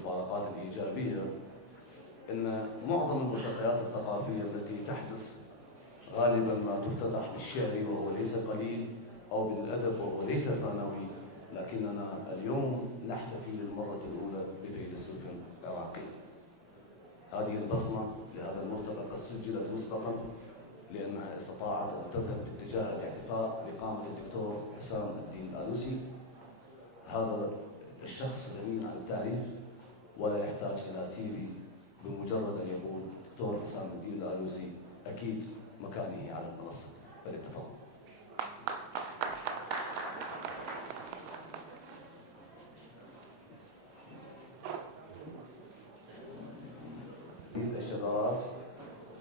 المفارقات الإيجابية أن معظم الملتقيات الثقافية التي تحدث غالبا ما تفتتح بالشعر وهو ليس قليل، أو بالأدب وهو ليس ثانوي، لكننا اليوم نحتفي للمرة الأولى بفيلسوف عراقي. هذه البصمة لهذا الملتقى قد سجلت مسبقا لأنها استطاعت أن تذهب باتجاه الاحتفاء بقامة الدكتور حسام الدين الآلوسي. هذا الشخص غني عن التعريف ولا يحتاج إلى CV، بمجرد أن يقول دكتور حسام الدين الآلوسي أكيد مكانه على المنصة. فليتفضل. الشذرات،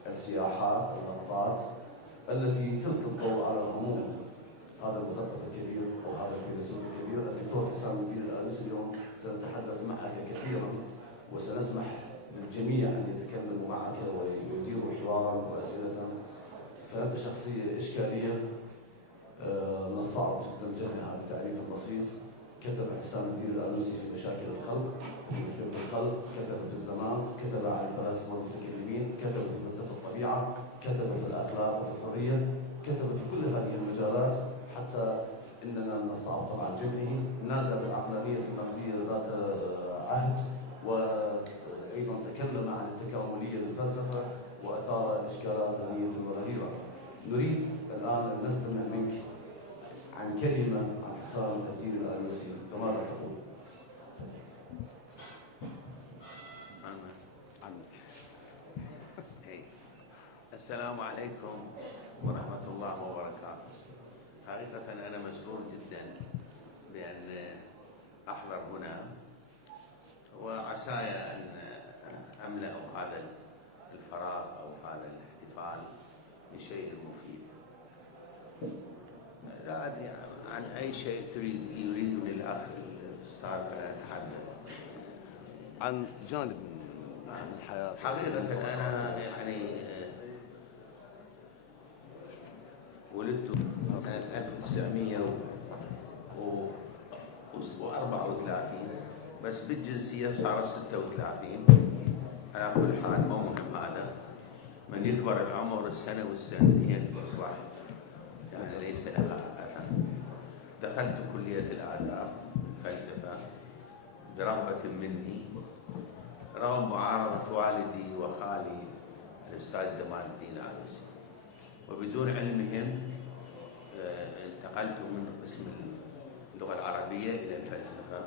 السياحات، الغطات التي تلقي الضوء على الغموض هذا المثقف الكبير او هذا الفيلسوف الكبير الدكتور حسام الدين الآلوسي. اليوم سنتحدث معك كثيرا وسنسمح للجميع ان يتكلموا معك ويديروا حوارا واسئله، فانت شخصيه اشكاليه من الصعب جدا جهلها التعريف البسيط. كتب حسام الدين الآلوسي في مشاكل الخلق، في مشكلة الخلق، كتب في الزمان، كتب عن الفلاسفة والمتكلمين، كتب في فلسفة الطبيعة، كتب في الأخلاق وفي الحرية، كتب في كل هذه المجالات، حتى إننا من الصعب طبعا جمعه. نادى بالعقلانية الفردية ذات عهد، وأيضا تكلم عن التكاملية للفلسفة وأثار إشكالات غنية وغريبة. نريد الآن أن نستمع منك عن كلمة عن حسام الدين الآلوسي، فماذا تقول؟ السلام عليكم ورحمة الله وبركاته. حقيقة أنا مسرور جدا بأن أحضر هنا، وعساي أن أملأ هذا الفراغ أو هذا الاحتفال بشيء مفيد. لا أدري عن أي شيء يريدني الأخ الأستاذ أن أتحدث عن جانب من الحياة. حقيقة أنا يعني ولدت سنة 1934 بس بالجنسية صارت 36. على كل حال مو مهم هذا، من يكبر العمر السنة والسنتين تصبح يعني ليس لها أثر. دخلت كلية الآداب الفلسفة برغبة مني رغم معارضة والدي وخالي الأستاذ جمال الدين الآلوسي، وبدون علمهم انتقلت من قسم اللغة العربية إلى الفلسفة،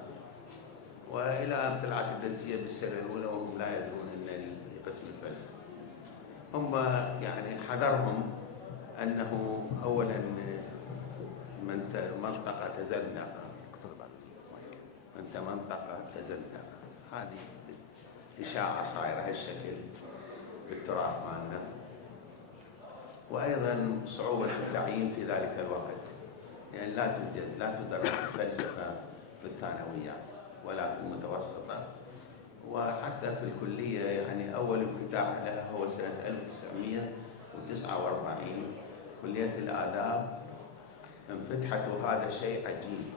وإلى أن طلعت النتيجة بالسنة الأولى وهم لا يدرون أنني في قسم الفلسفة. هم يعني حذرهم أنه أولا منطقة تزندقة، أنت منطقة تزندقة، هذه إشاعة صايرة هالشكل بالتراث مالنا. وأيضا صعوبة التعيين في ذلك الوقت، يعني لا تدرس الفلسفة في الثانويات ولا في المتوسطة، وحتى في الكلية يعني أول انفتاح لها هو سنة 1949 كلية الآداب انفتحت، وهذا شيء عجيب.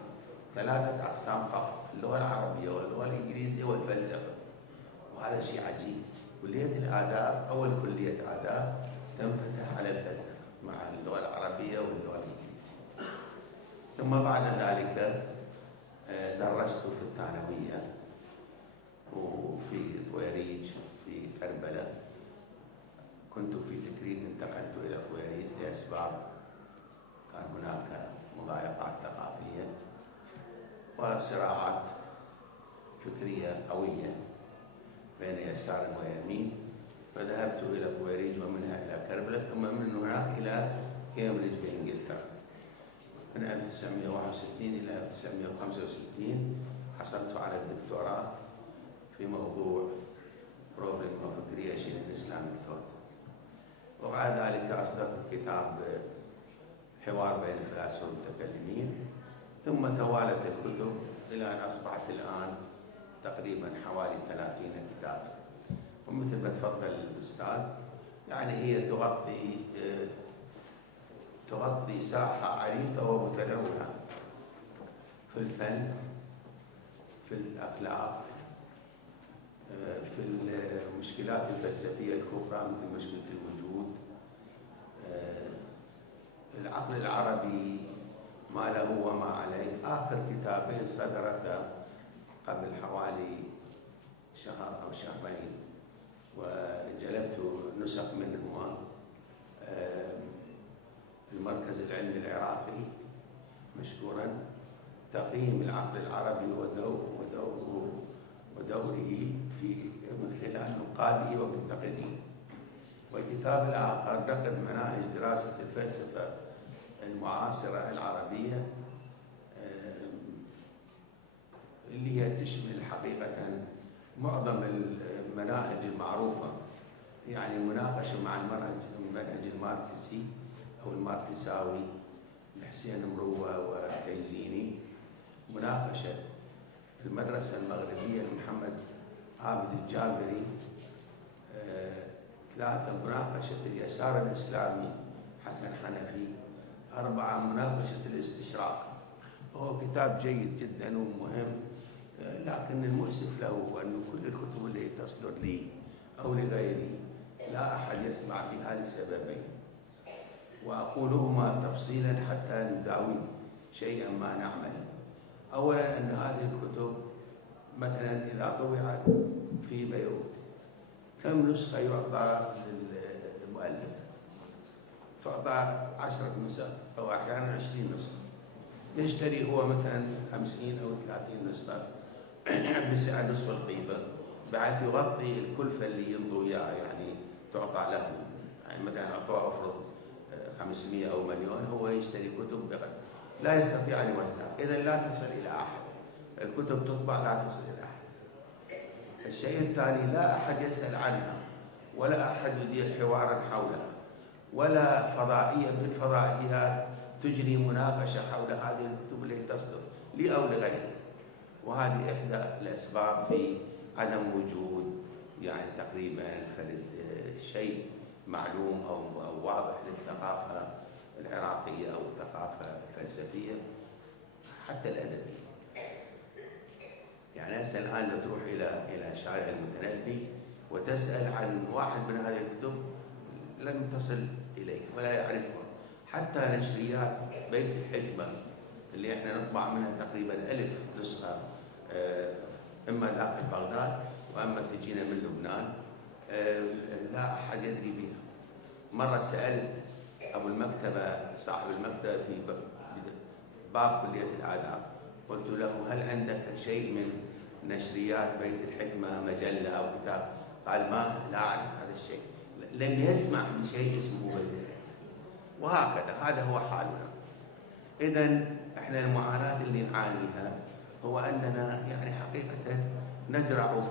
3 أقسام فقط، اللغة العربية واللغة الإنجليزية والفلسفة، وهذا شيء عجيب. كلية الآداب أول كلية آداب تنفتح على الفلسفة مع اللغة العربية واللغة الإنجليزية. ثم بعد ذلك درست في الثانوية وفي طويريج في كربلاء. كنت في تكريت، انتقلت إلى طويريج لأسباب، كان هناك مضايقات ثقافية وصراعات فكرية قوية بين يسار ويمين، فذهبت إلى طويريج ومنها إلى كربلاء، ثم من هناك إلى كامبريدج بإنجلترا. من 1961 إلى 1965 حصلت على الدكتوراه في موضوع Problem of Creation in Islamic Thought. وبعد ذلك أصدرت كتاب حوار بين الفلاسفة والمتكلمين، ثم توالت الكتب إلى أن أصبحت الآن تقريبا حوالي 30 كتابا. ومثل ما تفضل الأستاذ، يعني هي تغطي ساحة عريضة ومتنوعة في الفن، في الأخلاق، في المشكلات الفلسفية الكبرى مثل مشكلة الوجود. العقل العربي ما له وما عليه، آخر كتابين صدرتا قبل حوالي شهر أو شهرين وجلبت نسخ منهما، المركز العلمي العراقي مشكورا، تقييم العقل العربي ودوره في من خلال نقاده ومنتقديه. والكتاب الآخر نقد مناهج دراسة الفلسفة المعاصرة العربية، اللي هي تشمل حقيقة معظم المناهج المعروفة، يعني مناقشة مع المنهج الماركسي أو الماركساوي لحسين مروة وتيزيني، مناقشة المدرسة المغربية لمحمد عابد الجابري، 3 مناقشة اليسار الإسلامي حسن حنفي، 4 مناقشة الاستشراق. هو كتاب جيد جدا ومهم، لكن المؤسف له أن كل الكتب اللي تصدر لي أو لغيري لا أحد يسمع بها لسببين، وأقولهما تفصيلا حتى نداوي شيئا ما نعمل. أولا أن هذه الكتب مثلا إذا طبعت في بيروت كم نسخة يعطى للمؤلف؟ تعطى 10 نسخ أو أحيانا 20 نسخة، يشتري هو مثلا 50 أو 30 نسخة بسعر نصف القيمة، بعد يغطي الكلفة اللي يمضوا إياها، يعني تعطى له، يعني مثلا أعطوه أفرض 500 أو مليون، هو يشتري كتب بقدر لا يستطيع أن يوزع، إذا لا تصل إلى أحد، الكتب تطبع لا تصل إلى أحد. الشيء الثاني، لا أحد يسأل عنها ولا أحد يدير حوارا حولها، ولا فضائية من الفضائيات تجري مناقشة حول هذه الكتب التي تصدر لي أو لغيري. وهذه إحدى الأسباب في عدم وجود يعني تقريبا شيء معلوم أو واضح للثقافة العراقية أو الثقافة الفلسفية حتى الأدبية. يعني هسه الآن لو تروح إلى شارع المتنبي وتسأل عن واحد من هذه الكتب لم تصل إليه ولا يعرفها. حتى نشريات بيت الحكمة اللي احنا نطبع منها تقريبا 1000 نسخة، إما داخل بغداد وإما تجينا من لبنان، لا أحد يدري بها. مرة سألت أبو المكتبة صاحب المكتبة في باب كلية الآداب، قلت له هل عندك شيء من نشريات بيت الحكمة، مجلة أو كتاب؟ قال لا أعرف هذا الشيء، لم يسمع بشيء اسمه بيت الحكمة. وهكذا هذا هو حالنا. إذن احنا المعاناة اللي نعانيها هو أننا يعني حقيقة نزرع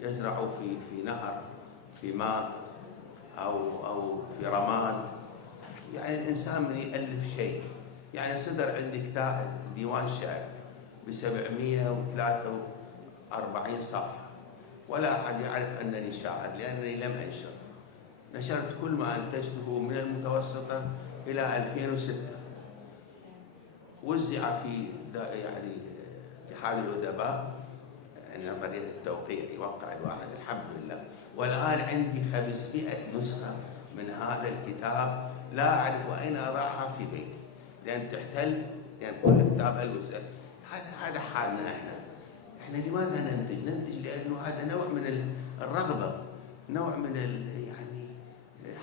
يزرع في نهر، في ماء أو في رماد. يعني الإنسان من يألف شيء، يعني صدر عندي كتاب ديوان شعر ب743 صفحة، ولا أحد يعرف أنني شاعر لأنني لم أنشر. نشرت كل ما أنتجته من المتوسطة إلى 2006، وزع في يعني اتحاد الأدباء، نظرية التوقيع يوقع الواحد الحمد لله. والآن عندي 500 نسخة من هذا الكتاب لا أعرف أين أضعها في بيتي، لأن تحتل يعني كل كتاب الوسائل. هذا حالنا احنا لماذا ننتج؟ ننتج لأنه هذا نوع من الرغبة، نوع من يعني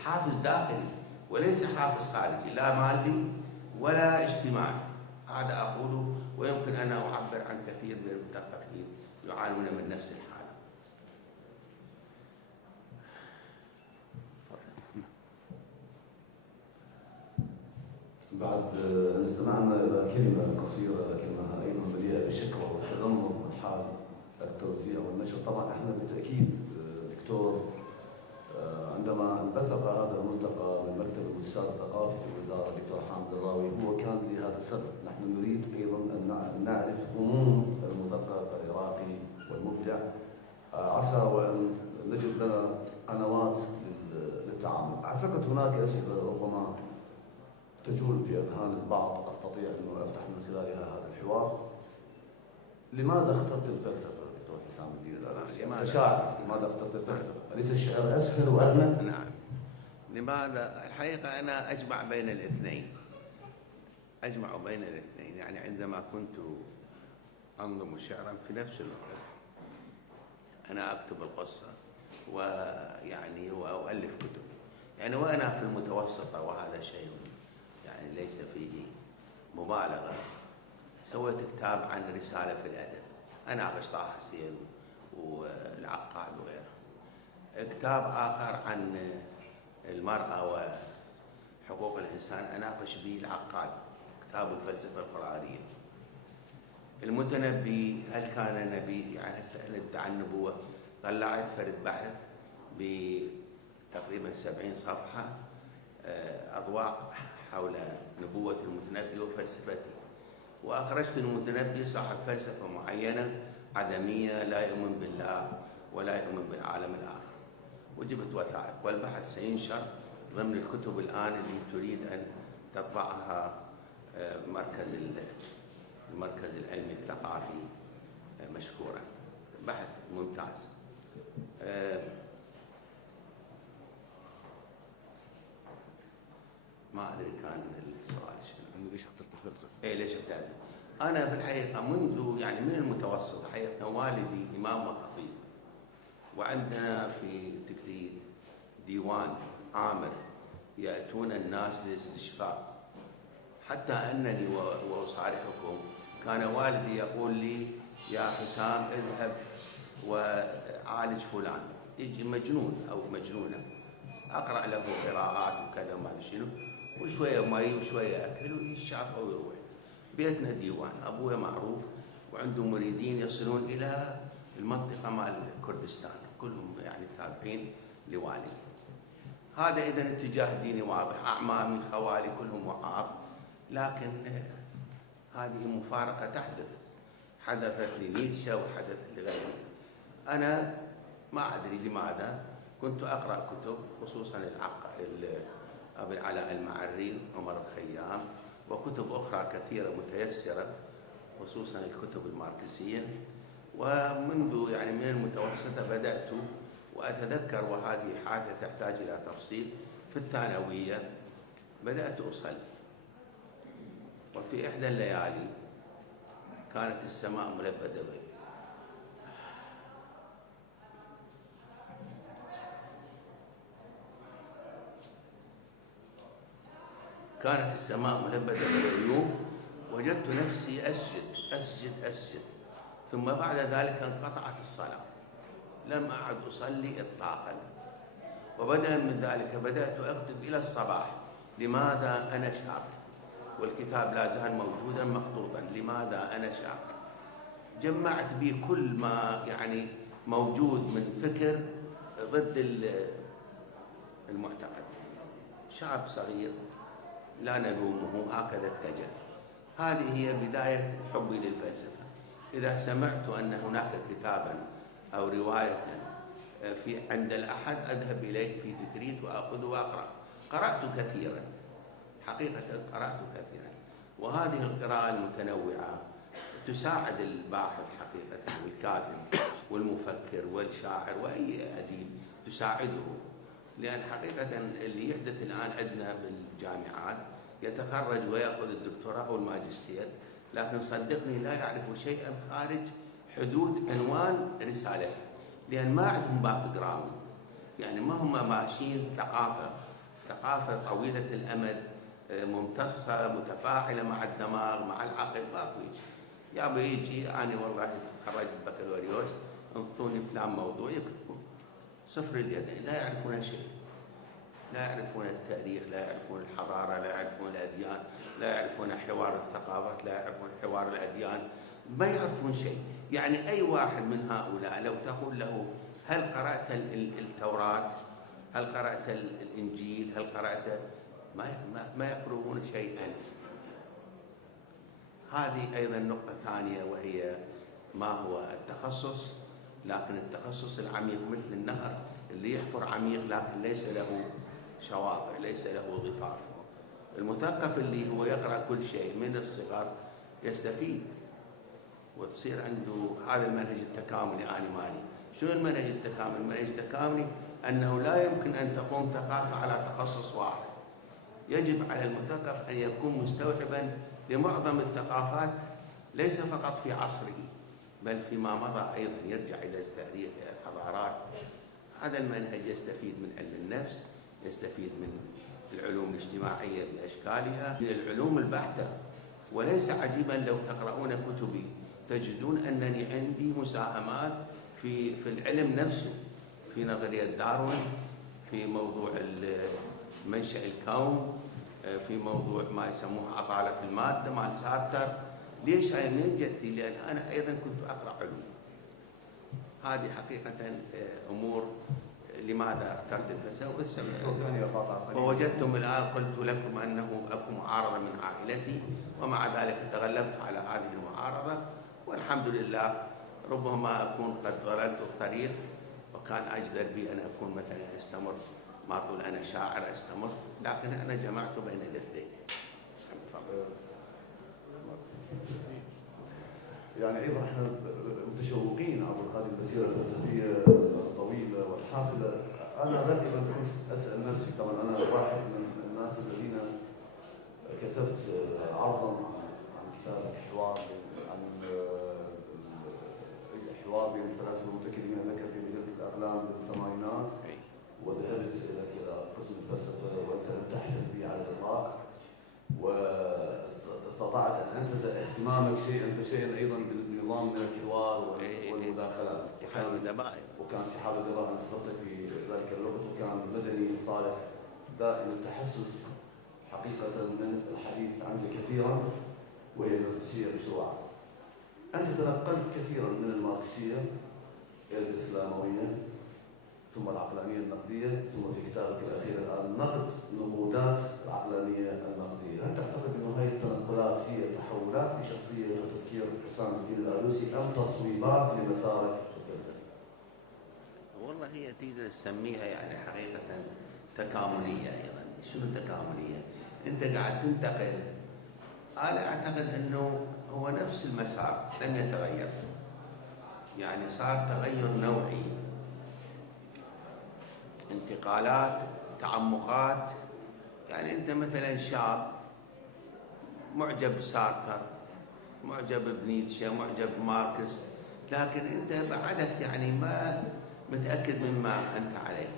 حافز داخلي وليس حافز خارجي، لا مادي ولا اجتماعي. هذا أقوله، ويمكن أن أعبر عن كثير من المثقفين يعانون من نفس الحالة. بعد أن استمعنا إلى كلمة قصيرة لكنها أيضا مليئة بالشكوى وتذمر من حال التوزيع والنشر. طبعا احنا بالتأكيد دكتور عندما انبثق هذا الملتقى من مكتب المستشار الثقافي في الوزارة دكتور حامد الراوي، هو كان لهذا السبب. نحن نريد أيضا أن نعرف هموم المثقف العراقي والمبدع، عسى وأن نجد لنا قنوات للتعامل. أعتقد هناك أسئلة ربما تجول في أذهان البعض، أستطيع أن أفتح من خلالها هذا الحوار. لماذا اخترت الفلسفة دكتور حسام الدين الأنسي؟ لماذا؟ أنت شاعر، لماذا اخترت الفلسفة؟ أليس الشعر أسهل وأغنى؟ نعم. لماذا؟ الحقيقة أنا أجمع بين الاثنين. أجمع بين الاثنين، يعني عندما كنت أنظم شعرا في نفس الوقت أنا أكتب القصة ويعني وأؤلف كتب، يعني وأنا في المتوسطة، وهذا شيء يعني ليس فيه مبالغة. سويت كتاب عن رسالة في الأدب، أناقش طه حسين والعقاد وغيره. كتاب آخر عن المرأة وحقوق الإنسان أناقش به العقاد، كتاب الفلسفة القرآنية. المتنبي هل كان نبي؟ يعني ادعى النبوة. طلعت فرد بحث بتقريبا 70 صفحة أضواء حول نبوة المتنبي وفلسفته، وأخرجت المتنبي صاحب فلسفة معينة عدمية، لا يؤمن بالله ولا يؤمن بالعالم الآخر، وجبت وثائق، والبحث سينشر ضمن الكتب الآن اللي تريد أن تطبعها المركز العلمي الثقافي مشكورا. بحث ممتاز. ما أدري كان السؤال شنو. ليش اخترت الفلسفة؟ إيه ليش اخترت؟ أنا في الحقيقة منذ يعني من المتوسط، حقيقة والدي إمام وخطيب، وعندنا في تكريت ديوان عامر يأتون الناس للاستشفاء، حتى أنني وأصارحكم كان والدي يقول لي يا حسام اذهب وعالج فلان، يجي مجنون أو مجنونة، أقرأ له قراءات وكذا ما أدري شنو، وشوية مي وشوية أكل ويشافى ويروح. بيتنا ديوان، أبويا معروف وعنده مريدين يصلون إلى المنطقة مال كردستان، كلهم يعني تابعين لوالي. هذا إذا اتجاه ديني واضح، أعمامي خوالي كلهم وعاظ، لكن هذه مفارقة تحدث، حدثت لنيتشه وحدثت لغيره. أنا ما أدري لماذا كنت أقرأ كتب، خصوصا أبي العلاء المعري، عمر الخيام، وكتب أخرى كثيرة متيسرة، خصوصا الكتب الماركسية. ومنذ يعني من المتوسطة بدأت، وأتذكر وهذه حاجة تحتاج إلى تفصيل، في الثانوية بدأت أصلي، وفي إحدى الليالي كانت السماء ملبدة بي، كانت السماء ملبدة بالغيوم، وجدت نفسي أسجد، ثم بعد ذلك انقطعت الصلاة، لم أعد أصلي إطلاقا. وبدلا من ذلك بدأت أكتب إلى الصباح، لماذا أنا شاب؟ والكتاب لا زال موجودا مكتوبا، لماذا أنا شاب؟ جمعت به كل ما يعني موجود من فكر ضد المعتقد. شاب صغير لا نلومه، هكذا اتجه. هذه هي بداية حبي للفلسفة. إذا سمعت أن هناك كتابا أو رواية عند الأحد أذهب إليه في تكريت وأخذه وأقرأ. قرأت كثيرا، حقيقة قرأت كثيرا، وهذه القراءة المتنوعة تساعد الباحث حقيقة، والكاتب والمفكر والشاعر وأي أديب تساعده. لأن حقيقة اللي يحدث الآن عندنا بالجامعات يتخرج ويأخذ الدكتوراه أو الماجستير، لكن صدقني لا يعرف شيئا خارج حدود عنوان رسالته، لأن ما عندهم باك جراوند، يعني ما هم ماشيين ثقافة طويلة الأمد ممتصة متفاعلة مع الدماغ مع العقل. ماكو يجي أنا والله خرجت بكالوريوس انطوني فلان موضوع يكتبوا صفر اليدين، لا يعرفون شيء، لا يعرفون التاريخ، لا يعرفون الحضارة، لا يعرفون الأديان، لا يعرفون حوار الثقافات، لا يعرفون حوار الأديان، ما يعرفون شيء. يعني أي واحد من هؤلاء لو تقول له هل قرأت التوراة؟ هل قرأت الإنجيل؟ هل قرأت؟ ما يقرؤون شيئا. هذه أيضا نقطة ثانية، وهي ما هو التخصص، لكن التخصص العميق مثل النهر اللي يحفر عميق لكن ليس له شواطئ، ليس له ضفاف. المثقف اللي هو يقرأ كل شيء من الصغر يستفيد، وتصير عنده هذا المنهج التكاملي. أنا مالي شنو المنهج التكاملي؟ المنهج التكاملي أنه لا يمكن أن تقوم ثقافة على تخصص واحد. يجب على المثقف أن يكون مستوعبا لمعظم الثقافات، ليس فقط في عصره بل فيما مضى أيضا، يرجع إلى التاريخ، إلى الحضارات. هذا المنهج يستفيد من علم النفس، يستفيد من العلوم الاجتماعية بأشكالها، من العلوم البحتة. وليس عجيبا لو تقرؤون كتبي تجدون أنني عندي مساهمات في العلم نفسه، في نظرية داروين، في موضوع منشأ الكون، في موضوع ما يسموه عطالة المادة مال سارتر. ليش هاي من جدتي؟ لأن أنا أيضا كنت أقرأ علوم. هذه حقيقة أمور لماذا اخترت الفلسفة ووجدتم الآن قلت لكم أنه أكو معارضة من عائلتي، ومع ذلك تغلبت على هذه المعارضة والحمد لله. ربما أكون قد ضللت الطريق وكان أجدر بي أن أكون مثلا أستمر، ما أقول أنا شاعر أستمر، لكن أنا جمعت بين الاثنين. يعني ايضا احنا متشوقين عبر هذه المسيره الفلسفيه الطويله والحافله. انا دائما كنت اسال نفسي، طبعا انا واحد من الناس الذين كتبت عرضا عن كتاب حوار حوار بين الفلاسفه المتكلمين ذكر في مجله الاقلام بالثمانينات، وذهبت الى قسم الفلسفه وانت تحدث به على الاطلاق، واستطعت ان انتزع اهتمامك شيئا فشيئا ايضا بالنظام من الحوار والمداخلات. وكان اتحاد الادباء انا سبقتك في ذلك الوقت، وكان مدني صالح دائما التحسس حقيقه من الحديث عنه كثيرا، وهي الماركسيه بسرعه. انت تنقلت كثيرا من الماركسيه الى الاسلامويه، ثم العقلانيه النقديه، ثم في كتابك الاخير الان نقد نقودات العقلانيه النقديه. هل تعتقد انه هذه التنقلات هي تحولات في شخصيه وتفكير حسام الدين الآلوسي ام تصويبات لمسارك الفلسفي؟ والله هي تقدر تسميها يعني حقيقه تكامليه. ايضا شنو تكامليه؟ انت قاعد تنتقل. انا اعتقد انه هو نفس المسار لم يتغير، يعني صار تغير نوعي، انتقالات، تعمقات. يعني انت مثلا شاب معجب بسارتر، معجب بنيتشه، معجب بماركس، لكن انت بعدك يعني ما متاكد مما انت عليه.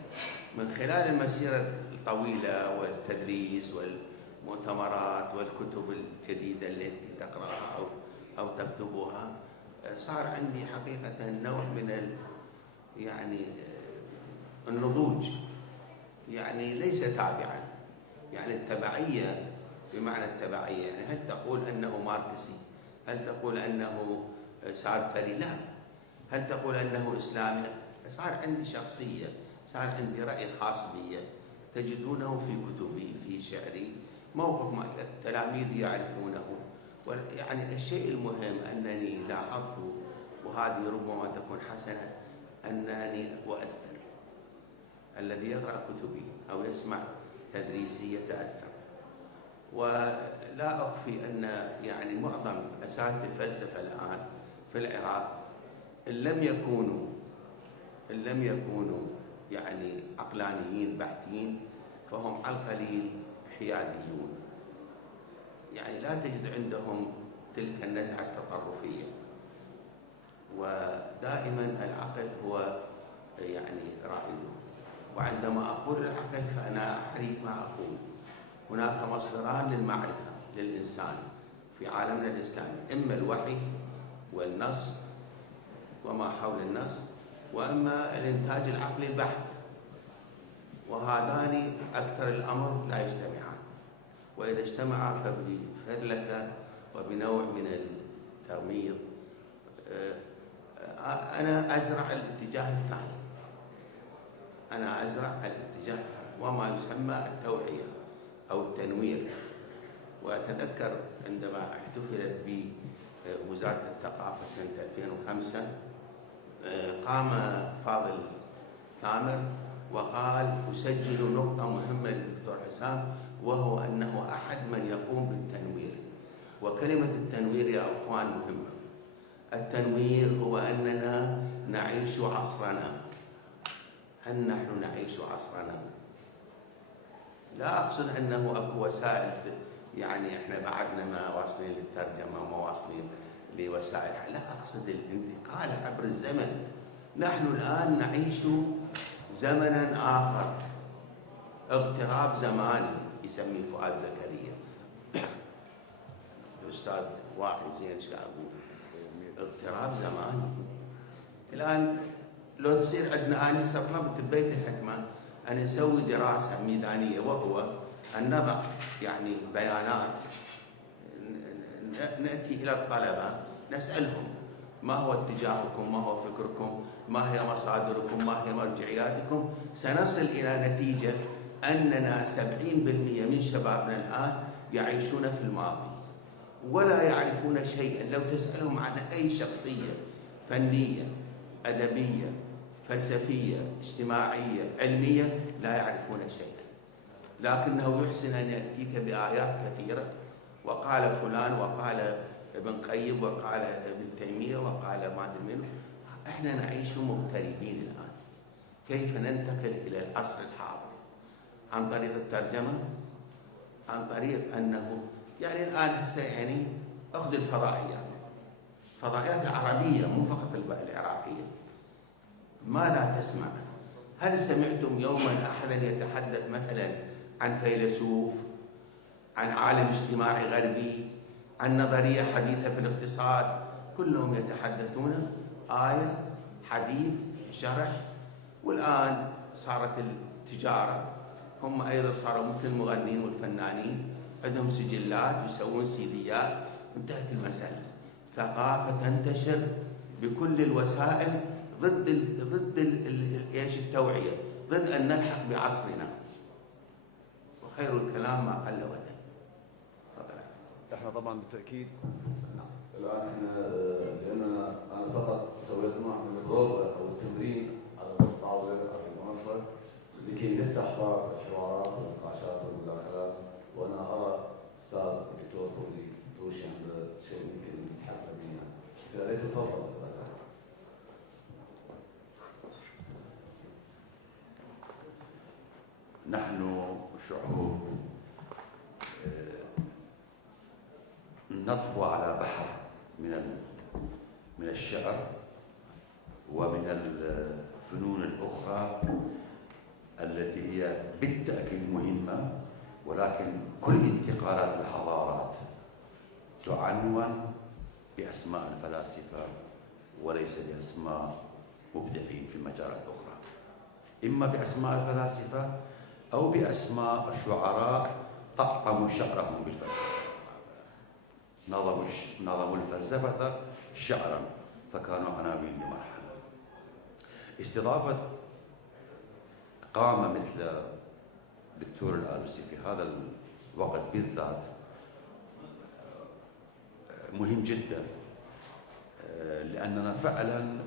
من خلال المسيره الطويله والتدريس والمؤتمرات والكتب الجديده التي تقراها او تكتبها، صار عندي حقيقه نوع من يعني النضوج، يعني ليس تابعا. يعني التبعية بمعنى التبعية، يعني هل تقول أنه ماركسي؟ هل تقول أنه سارتري؟ لا. هل تقول أنه إسلامي؟ صار عندي شخصية، صار عندي رأي خاص بي، تجدونه في كتبي، في شعري، موقف ما تلاميذي يعرفونه. يعني الشيء المهم أنني لاحظت، وهذه ربما تكون حسنة، أنني أؤثر. الذي يقرأ كتبي أو يسمع تدريسي يتأثر. ولا أخفي أن يعني معظم أساتذة الفلسفة الآن في العراق إن لم يكونوا يعني عقلانيين بحتين، فهم على القليل حياديون. يعني لا تجد عندهم تلك النزعة التطرفية، ودائما العقل هو يعني رائده. وعندما أقول العقل فأنا أحري ما أقول. هناك مصدران للمعرفة للإنسان في عالمنا الإسلامي، إما الوحي والنص وما حول النص، وإما الإنتاج العقلي البحت، وهذان أكثر الأمر لا يجتمعان، وإذا اجتمعا فبفذلة وبنوع من التغميض. أنا أزرع الاتجاه الثاني، أنا أزرع الاتجاه وما يسمى التوعية أو التنوير. وأتذكر عندما احتفلت بوزارة الثقافة سنة 2005 قام فاضل ثامر وقال: أسجل نقطة مهمة للدكتور حسام، وهو أنه أحد من يقوم بالتنوير. وكلمة التنوير يا أخوان مهمة. التنوير هو أننا نعيش عصرنا. هل نحن نعيش عصرنا؟ لا أقصد أنه أكو وسائل، يعني إحنا بعدنا ما واصلين للترجمة وما واصلين لوسائل، لا أقصد الانتقال عبر الزمن. نحن الآن نعيش زمنا آخر، اغتراب زماني يسميه فؤاد زكريا الأستاذ واحد زين ايش قاعد أقول، اغتراب زماني. الآن لو تصير عندنا، أنا هسه طلبت ببيت الحكمة أن نسوي دراسة ميدانية، وهو أن نضع يعني بيانات، نأتي إلى الطلبة نسألهم ما هو اتجاهكم، ما هو فكركم، ما هي مصادركم، ما هي مرجعياتكم. سنصل إلى نتيجة أننا 70% من شبابنا الآن يعيشون في الماضي ولا يعرفون شيئا. لو تسألهم عن أي شخصية فنية أدبية فلسفية اجتماعية علمية لا يعرفون شيئا، لكنه يحسن أن يأتيك بآيات كثيرة، وقال فلان وقال ابن قيم وقال ابن تيمية وقال ما أدري منه. احنا نعيش مغتربين الآن. كيف ننتقل إلى العصر الحاضر؟ عن طريق الترجمة، عن طريق أنه يعني الآن هسه يعني أخذ الفضائيات العربية مو فقط العراقية، ما لا تسمع. هل سمعتم يوما أحدا يتحدث مثلا عن فيلسوف، عن عالم اجتماعي غربي، عن نظرية حديثة في الاقتصاد؟ كلهم يتحدثون آية، حديث، شرح. والآن صارت التجارة، هم أيضا صاروا مثل المغنين والفنانين، عندهم سجلات يسوون سيديات، انتهت المسألة. ثقافة تنتشر بكل الوسائل ضد ايش التوعية، ضد أن نلحق بعصرنا، وخير الكلام ما قل ودل. تفضل. احنا طبعا بالتأكيد الآن احنا لأننا أنا فقط سويت نوع من البروفا أو التمرين على الطاولة في المنصة لكي نفتح باب الحوارات والنقاشات والمداخلات، وأنا أرى أستاذ الدكتور فوزي توشي عنده شيء يمكن يتحكم بينا، فيا ريت تفضل. نحن شعوب نطفو على بحر من الشعر ومن الفنون الأخرى التي هي بالتأكيد مهمة، ولكن كل انتقالات الحضارات تعنون بأسماء الفلاسفة وليس بأسماء مبدعين في المجالات الأخرى، إما بأسماء الفلاسفة أو بأسماء الشعراء طعموا شعرهم بالفلسفة، نظموا الفلسفة شعرا فكانوا عناوين بمرحلة. استضافة قامة مثل الدكتور الآلوسي في هذا الوقت بالذات مهم جدا، لأننا فعلا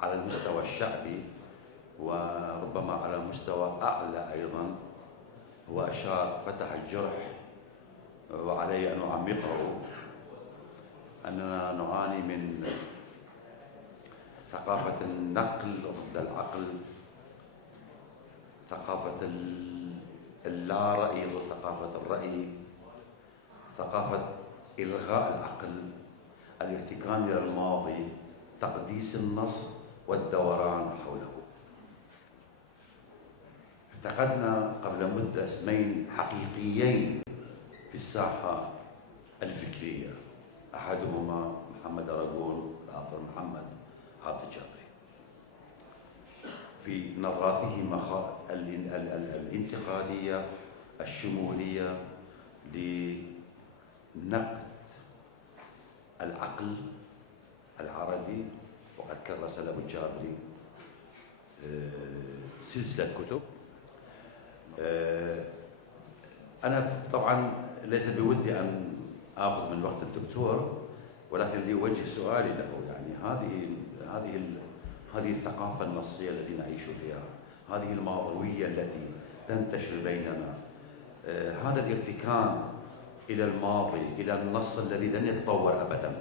على المستوى الشعبي وربما على مستوى أعلى أيضا، هو أشار فتح الجرح وعلي أن أعمقه، أننا نعاني من ثقافة النقل ضد العقل، ثقافة اللا رأي ضد ثقافة الرأي، ثقافة إلغاء العقل، الارتكان إلى الماضي، تقديس النص والدوران حوله. افتقدنا قبل مدة اسمين حقيقيين في الساحة الفكرية، أحدهما محمد أراغون، الآخر محمد عبد الجابري، في نظراته الانتقادية الشمولية لنقد العقل العربي. وقد كرس له الجابري سلسلة كتب. أنا طبعا ليس بودي أن آخذ من وقت الدكتور، ولكن لي وجه سؤالي له، يعني هذه الثقافة النصية التي نعيش فيها، هذه الماضوية التي تنتشر بيننا، هذا الارتكان إلى الماضي، إلى النص الذي لن يتطور أبدا،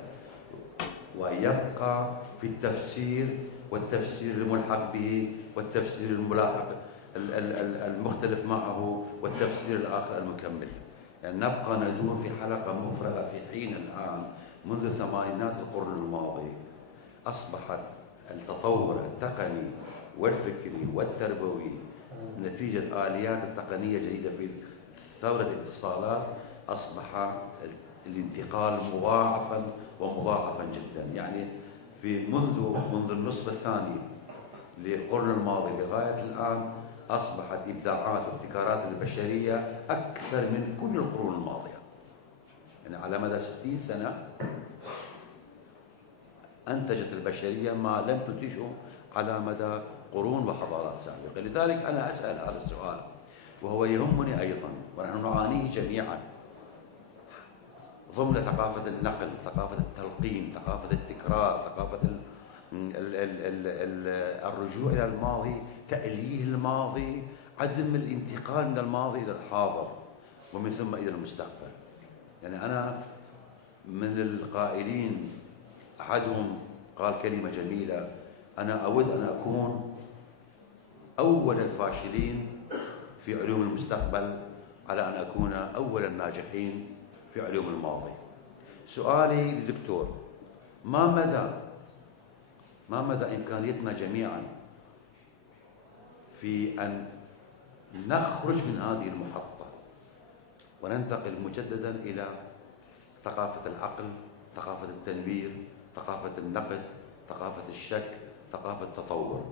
ويبقى في التفسير والتفسير الملحق به والتفسير الملاحق المختلف معه والتفسير الآخر المكمل. يعني نبقى ندور في حلقة مفرغة في حين الآن منذ ثمانينات القرن الماضي أصبحت التطور التقني والفكري والتربوي نتيجة آليات التقنية الجديدة في ثورة الاتصالات أصبح الانتقال مضاعفا ومضاعفا جدا. يعني منذ النصف الثاني للقرن الماضي لغاية الآن أصبحت إبداعات وابتكارات البشرية أكثر من كل القرون الماضية. يعني على مدى 60 سنة أنتجت البشرية ما لم تنتجه على مدى قرون وحضارات سابقة. لذلك أنا أسأل هذا السؤال وهو يهمني أيضا ونحن نعانيه جميعا ضمن ثقافة النقل، ثقافة التلقين، ثقافة التكرار، ثقافة الرجوع إلى الماضي، تأليه الماضي، عدم الانتقال من الماضي إلى الحاضر ومن ثم إلى المستقبل. يعني أنا من القائلين أحدهم قال كلمة جميلة: أنا أود أن أكون أول الفاشلين في علوم المستقبل على أن أكون أول الناجحين في علوم الماضي. سؤالي للدكتور: ما مدى إمكانيتنا جميعا في أن نخرج من هذه المحطة وننتقل مجددا إلى ثقافة العقل، ثقافة التنوير، ثقافة النقد، ثقافة الشك، ثقافة التطور؟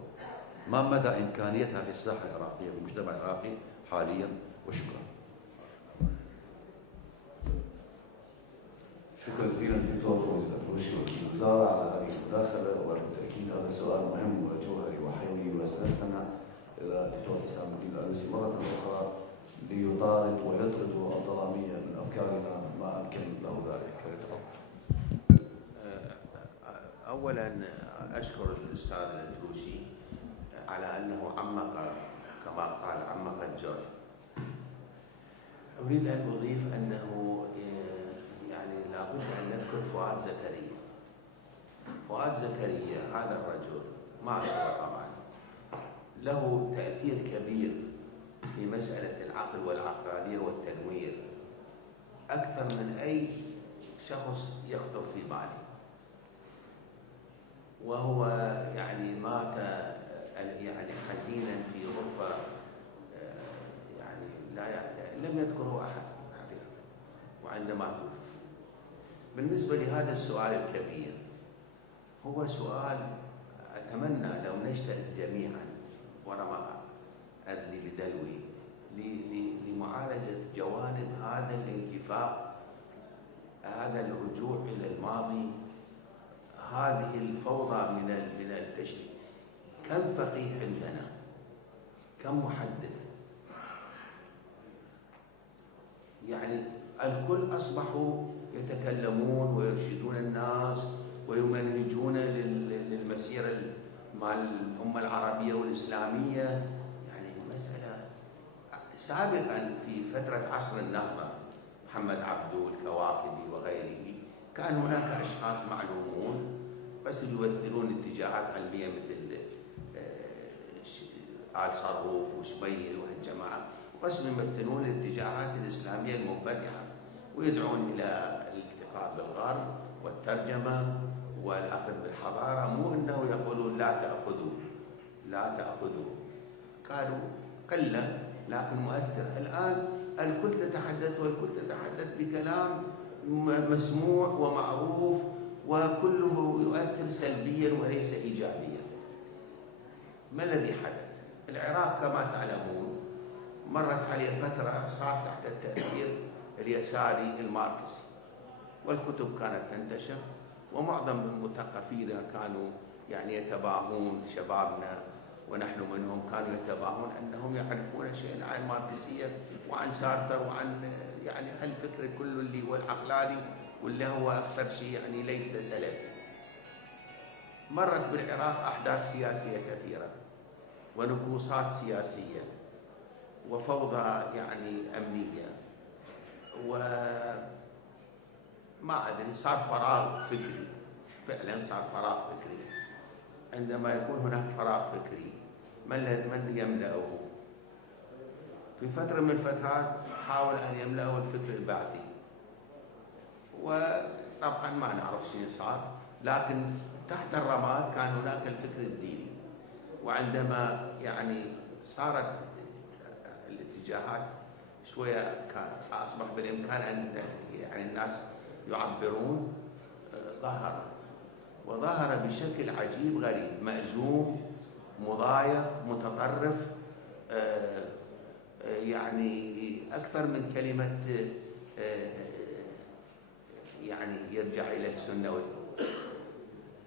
ما مدى إمكانيتها في الساحة العراقية في المجتمع العراقي حاليا؟ وشكرا. شكرا جزيلا دكتور فوزي الأطروشي وكيل الوزارة على هذه المداخلة، وبالتأكيد هذا السؤال مهم وجوهري وحيوي، وسنستمع إلى الدكتور حسام الدين الألوسي مرة أخرى ليطارد ويطرد الظلامية من أفكارنا ما أمكن له ذلك. أولا أشكر الأستاذ الأطروشي على أنه عمق، كما قال عمق الجرح. أريد أن أضيف أنه يعني لابد أن نذكر فؤاد زكريا. فؤاد زكريا هذا الرجل معروف طبعا له تأثير كبير في مسألة العقل والعقلانية والتنوير أكثر من أي شخص يخطر في بالي. وهو يعني مات يعني حزينا في غرفة يعني لم يذكره أحد حقيقة وعندما توفي. بالنسبة لهذا السؤال الكبير، هو سؤال أتمنى لو نجتهد جميعا ورمى أذني بدلوي لمعالجة جوانب هذا الانكفاء، هذا الرجوع إلى الماضي، هذه الفوضى من التشريع. كم فقيه عندنا؟ كم محدث؟ يعني الكل أصبحوا يتكلمون ويرشدون الناس ويمنهجون للمسيرة مع الأمة العربية والإسلامية. يعني مسألة سابقا في فترة عصر النهضة، محمد عبدو الكواكبي وغيره، كان هناك أشخاص معلومون بس يمثلون اتجاهات علمية مثل آل صاروف وشبيل وهالجماعة، بس يمثلون الاتجاهات الإسلامية المنفتحة ويدعون إلى الالتقاء بالغرب والترجمة والأخذ بالحضارة. مو أنه يقولون لا تأخذوا، قالوا قلة لكن مؤثر. الآن الكل تتحدث والكل تتحدث بكلام مسموع ومعروف وكله يؤثر سلبيا وليس إيجابيا. ما الذي حدث؟ العراق كما تعلمون مرت عليه فترة صار تحت التأثير اليساري الماركسي، والكتب كانت تنتشر، ومعظم المثقفين كانوا يعني يتباهون، شبابنا ونحن منهم كانوا يتباهون أنهم يعرفون شيئا عن الماركسية وعن سارتر وعن يعني الفكر كله اللي هو العقلاني واللي هو أكثر شيء يعني ليس سلفي. مرت بالعراق أحداث سياسية كثيرة ونكوصات سياسية وفوضى يعني أمنية، وما أدري صار فراغ فكري. فعلا صار فراغ فكري. عندما يكون هناك فراغ فكري من يملأه؟ في فترة من الفترات حاول أن يملأه الفكر البعثي، وطبعا ما نعرف شنو صار، لكن تحت الرماد كان هناك الفكر الديني. وعندما يعني صارت الاتجاهات شوية أصبح بالإمكان أن يعني الناس يعبرون، وظهر بشكل عجيب غريب، مأزوم، مضايق، متطرف، يعني أكثر من كلمة يعني يرجع إلى السنة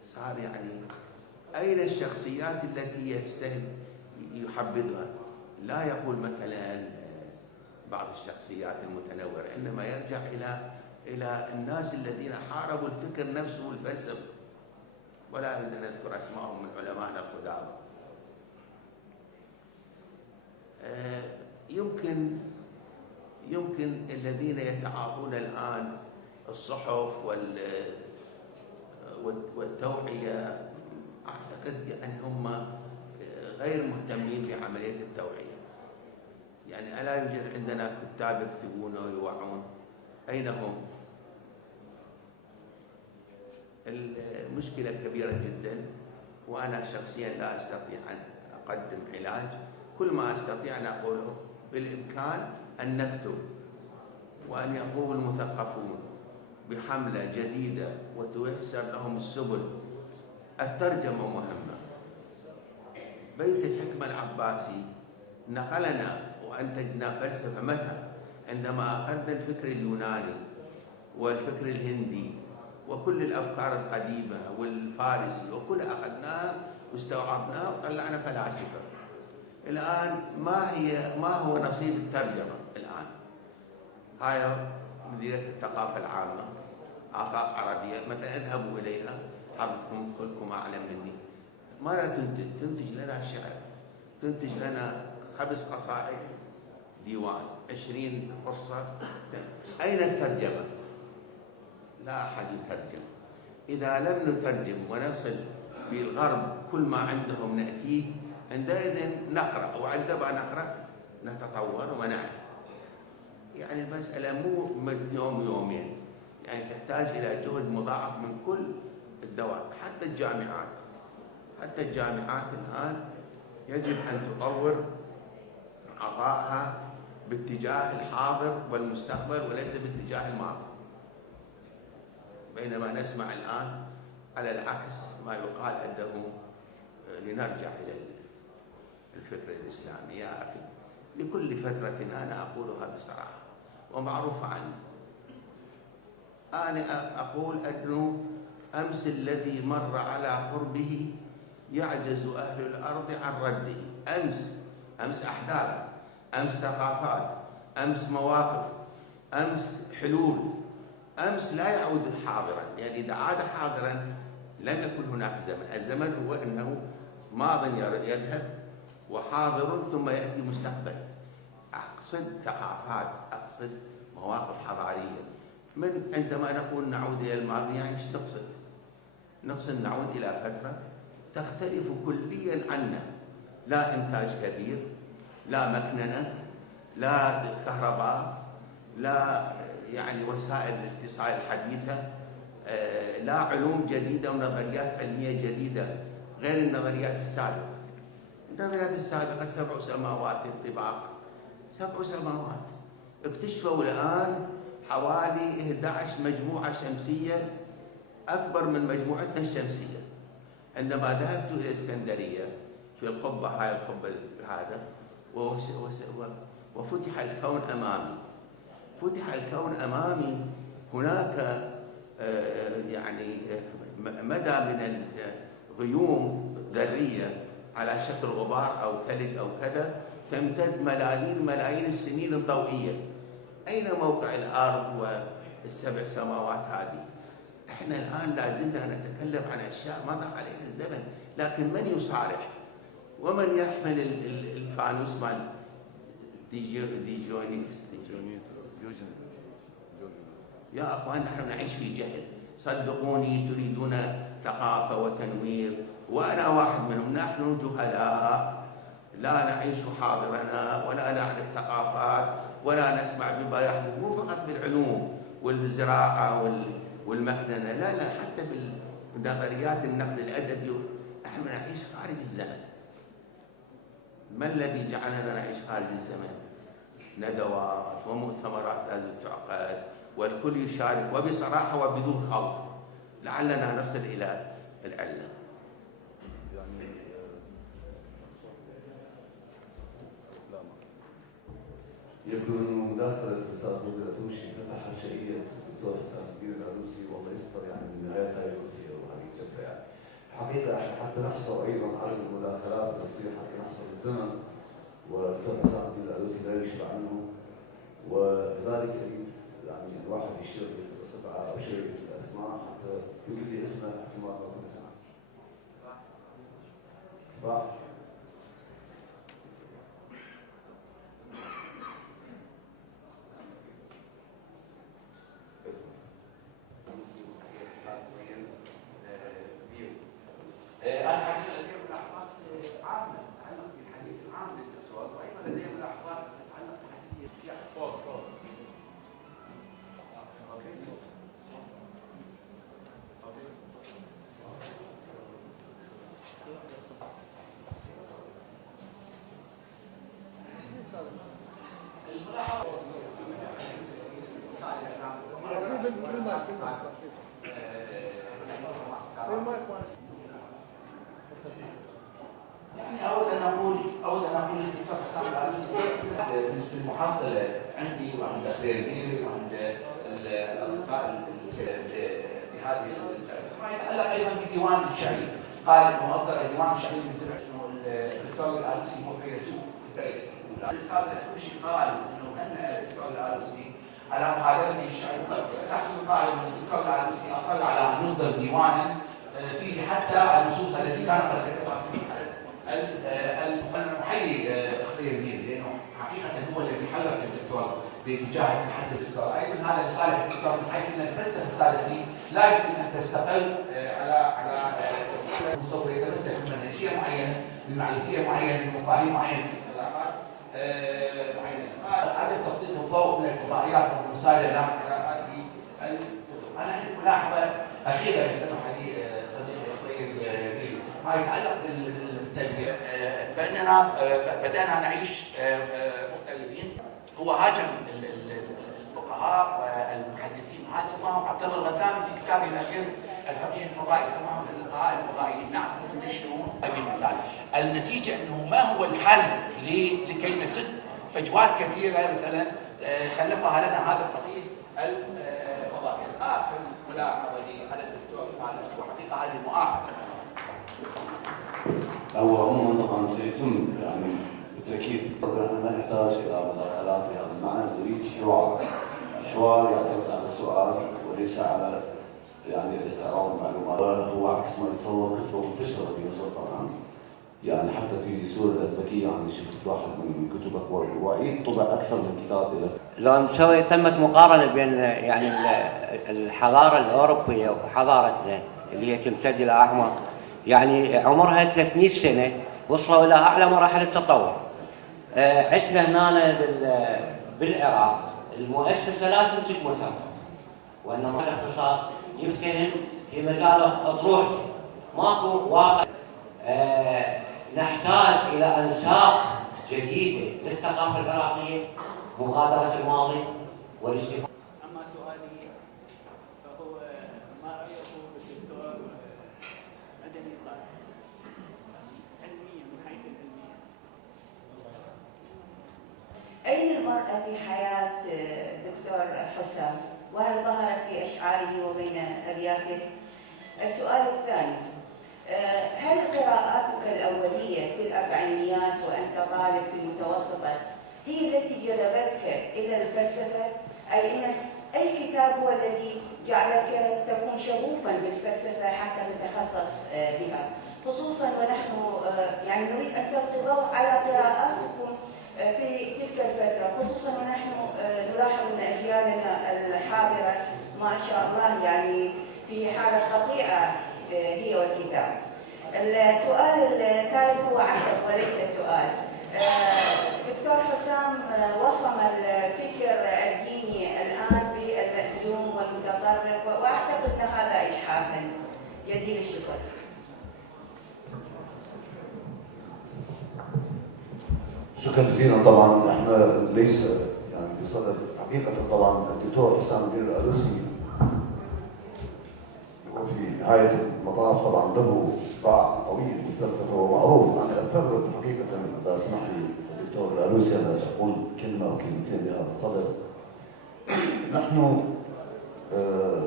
صار يعني أين الشخصيات التي يجتهد يحبذها؟ لا يقول مثلا بعض الشخصيات المتنورة، إنما يرجع إلى الناس الذين حاربوا الفكر نفسه والفلسفة، ولا أريد أن أذكر أسمائهم من علمائنا القدامى. يمكن الذين يتعاطون الآن الصحف والتوعية أعتقد أن هم غير مهتمين بعملية التوعية. يعني ألا يوجد عندنا كتاب يكتبون ويوعون؟ أين هم؟ المشكلة كبيرة جدا، وأنا شخصيا لا أستطيع أن أقدم علاج. كل ما أستطيع أن أقوله بالإمكان أن نكتب، وأن يقوم المثقفون بحملة جديدة وتيسر لهم السبل. الترجمة مهمة. بيت الحكمة العباسي نقلنا وأنتجنا فلسفة. متى؟ عندما أخذنا الفكر اليوناني والفكر الهندي وكل الأفكار القديمة والفارسي وكلها أخذناها واستوعبناها وطلعنا فلاسفة. الآن ما هو نصيب الترجمة الآن؟ هاي مديرية الثقافة العامة، آفاق عربية مثلا، اذهبوا إليها، حضرتكم كلكم أعلم مني. ماذا تنتج لنا شعر، تنتج لنا 5 قصائد ديوان، 20 قصة. أين الترجمة؟ لا أحد يترجم. إذا لم نترجم ونصل في الغرب كل ما عندهم نأتيه، عندئذ نقرأ، وعندما نقرأ نتطور ونعرف. يعني المسألة مو من يوم يومين، يعني تحتاج إلى جهد مضاعف من كل الدوائر. حتى الجامعات الآن يجب أن تطور عطائها باتجاه الحاضر والمستقبل وليس باتجاه الماضي. بينما نسمع الآن على العكس ما يقال أنه لنرجع إلى الفكر الإسلامي. يا أخي، لكل فترة أنا أقولها بصراحة ومعروف عني. أنا أقول أنه أمس الذي مر على قربه يعجز أهل الأرض عن رده. أمس أحداث، أمس ثقافات، أمس مواقف، أمس حلول. أمس لا يعود حاضرا، يعني إذا عاد حاضرا لم يكن هناك زمن. الزمن هو أنه ماض يذهب وحاضر ثم يأتي مستقبل. أقصد ثقافات، أقصد مواقف حضارية. من عندما نقول نعود إلى الماضي يعني ايش نقصد؟ نقصد نعود إلى فترة تختلف كليا عنا، لا إنتاج كبير، لا مكننة، لا كهرباء، لا يعني وسائل الاتصال الحديثة، لا علوم جديدة ونظريات علمية جديدة غير النظريات السابقة. النظريات السابقة 7 سماوات انطباق، 7 سماوات. اكتشفوا الآن حوالي 11 مجموعة شمسية أكبر من مجموعتنا الشمسية. عندما ذهبت إلى الإسكندرية في القبة، هاي القبة هذا، وفتح الكون أمامي. فتح الكون أمامي. هناك يعني مدى من الغيوم ذرية على شكل غبار أو ثلج أو كذا تمتد ملايين السنين الضوئية. أين موقع الأرض وال7 سماوات هذه؟ إحنا الآن لازلنا نتكلم عن أشياء مضى عليها الزمن، لكن من يصارح؟ ومن يحمل الفانوس مال ديجونيس؟ يا أخوان، نحن نعيش في جهل. صدقوني تريدون ثقافة وتنوير، وأنا واحد منهم. نحن جهلاء لا نعيش حاضرنا ولا نعرف ثقافات ولا نسمع بما يحدث، مو فقط بالعلوم والزراعة والمكننة، لا حتى بالنظريات النقد الأدبي. نحن نعيش خارج الزمن. ما الذي جعلنا نعيش خارج الزمن؟ ندوات ومؤتمرات لازم تعقد والكل يشارك وبصراحة وبدون خوف، لعلنا نصل إلى العلة. يبدو أنه مداخلة الأستاذ فوزي الأتوشي فتح شهية الدكتور حسام الدين العلوسي، والله يستر يعني من نهاية هاي الروسية وهذه الجلسة يعني. حقيقة حتى نحصل أيضا على المداخلات تصير حتى نحصل الزمن، والدكتور حسام الدين العلوسي لا يشبع عنه، ولذلك يعني الواحد يشير بصفعة أو شيء في الأسماء حتى يقول لي اسمه احتمال ما كنت سمعت. أود أن أقول للدكتور حسام العلوسي في المحصلة عندي وعند أخوي المدير وعند الأصدقاء في هذه الجلسة ما يتعلق أيضا بديوان الشعري. قال إنه أفضل ديوان الشعري من سمع إنه الدكتور العلوسي هو فيلسوف بالدرجة الأولى. الأستاذ الأتوشي قال إنه أن الدكتور العلوسي على مقابلته الشعري تحت قائل أن الدكتور العلوسي أصر على أن يصدر ديوانا فيه حتى النصوص التي كانت قد ذكرتها في المحيي اخوي المدير، لانه حقيقه هو الذي حرك الدكتور باتجاه تحدي الدكتور. ايضا هذا لصالح الدكتور من حيث ان الفلسفه السالفيه لا يمكن ان تستقل على سوف يتمسك بمنهجيه معينه، بمعرفيه معينه، بمفاهيم معينه، باصطلاحات معينه. هذا التسليط الضوء من الفضائيات والمسائل على هذه الكتب. انا عندي ملاحظه اخيره يسمح لي صديقي اخوي المدير ما يتعلق بالتنبيه. فاننا بدانا نعيش مختلفين. هو هاجم الفقهاء والمحدثين، هذا سماهم عبد الله الغزالي في كتابه الاخير الفقيه الفضائي، سماهم الفقهاء الفضائيين. نعم منتشرون بالمثال. النتيجه انه ما هو الحل لكي نسد فجوات كثيره مثلا خلفها لنا هذا الفقيه الفضائي. اخر ملاحظه لي على الدكتور وحقيقه هذه مؤاخذه. هو عموما طبعا سيتم يعني بالتاكيد نحن ما نحتاج الى مداخلات بهذا المعنى، نريد حوار. الحوار يعتمد على السؤال وليس على يعني استعراض المعلومات. هو عكس ما يتصور كتبه منتشره في مصر طبعا، يعني حتى في سورة الأزبكية يعني شفت واحد من كتبك وعيد طبع أكثر من كتاب له. لو نسوي ثمة مقارنة بين يعني الحضارة الأوروبية وحضارتنا اللي هي تمتد إلى أعماق يعني عمرها 300 سنة، وصلوا إلى أعلى مراحل التطور. عندنا هنا بالعراق المؤسسة لا تنتج مثقف، وإنما الاختصاص يفتهم في مجال أطروحته. ماكو واقع. نحتاج إلى أنساق جديدة للثقافة العراقية، مغادرة الماضي والاستفادة. أما سؤالي فهو ما رأيه بالدكتور مدني صالح علميا من حيث العلمية؟ أين المرأة في حياة دكتور حسام؟ وهل ظهرت في أشعاره وبين أبياته؟ السؤال الثاني، هل قراءاتك الأولية في الأربعينيات وأنت طالب في المتوسطة هي التي جذبتك إلى الفلسفة؟ أي كتاب هو الذي جعلك تكون شغوفا بالفلسفة حتى تتخصص بها؟ خصوصا ونحن يعني نريد أن تلقي ضوء على قراءاتكم في تلك الفترة، خصوصا ونحن نلاحظ أن أجيالنا الحاضرة ما شاء الله يعني في حالة قطيعة هي والكتاب. السؤال الثالث هو عقب وليس سؤال. دكتور حسام وصم الفكر الديني الآن بالمأزوم والمتطرف، وأعتقد أن هذا إجحافا. جزيل الشكر. شكرا جزيلا. طبعا احنا ليس يعني بصدد حقيقه طبعا الدكتور حسام الدين الالوسي وفي نهايه المطاف طبعا له باع طويل في الفلسفه ومعروف. انا استغرب حقيقه اذا سمح لي الدكتور الالوسي انا اقول كلمه او كلمتين بهذا الصدد. نحن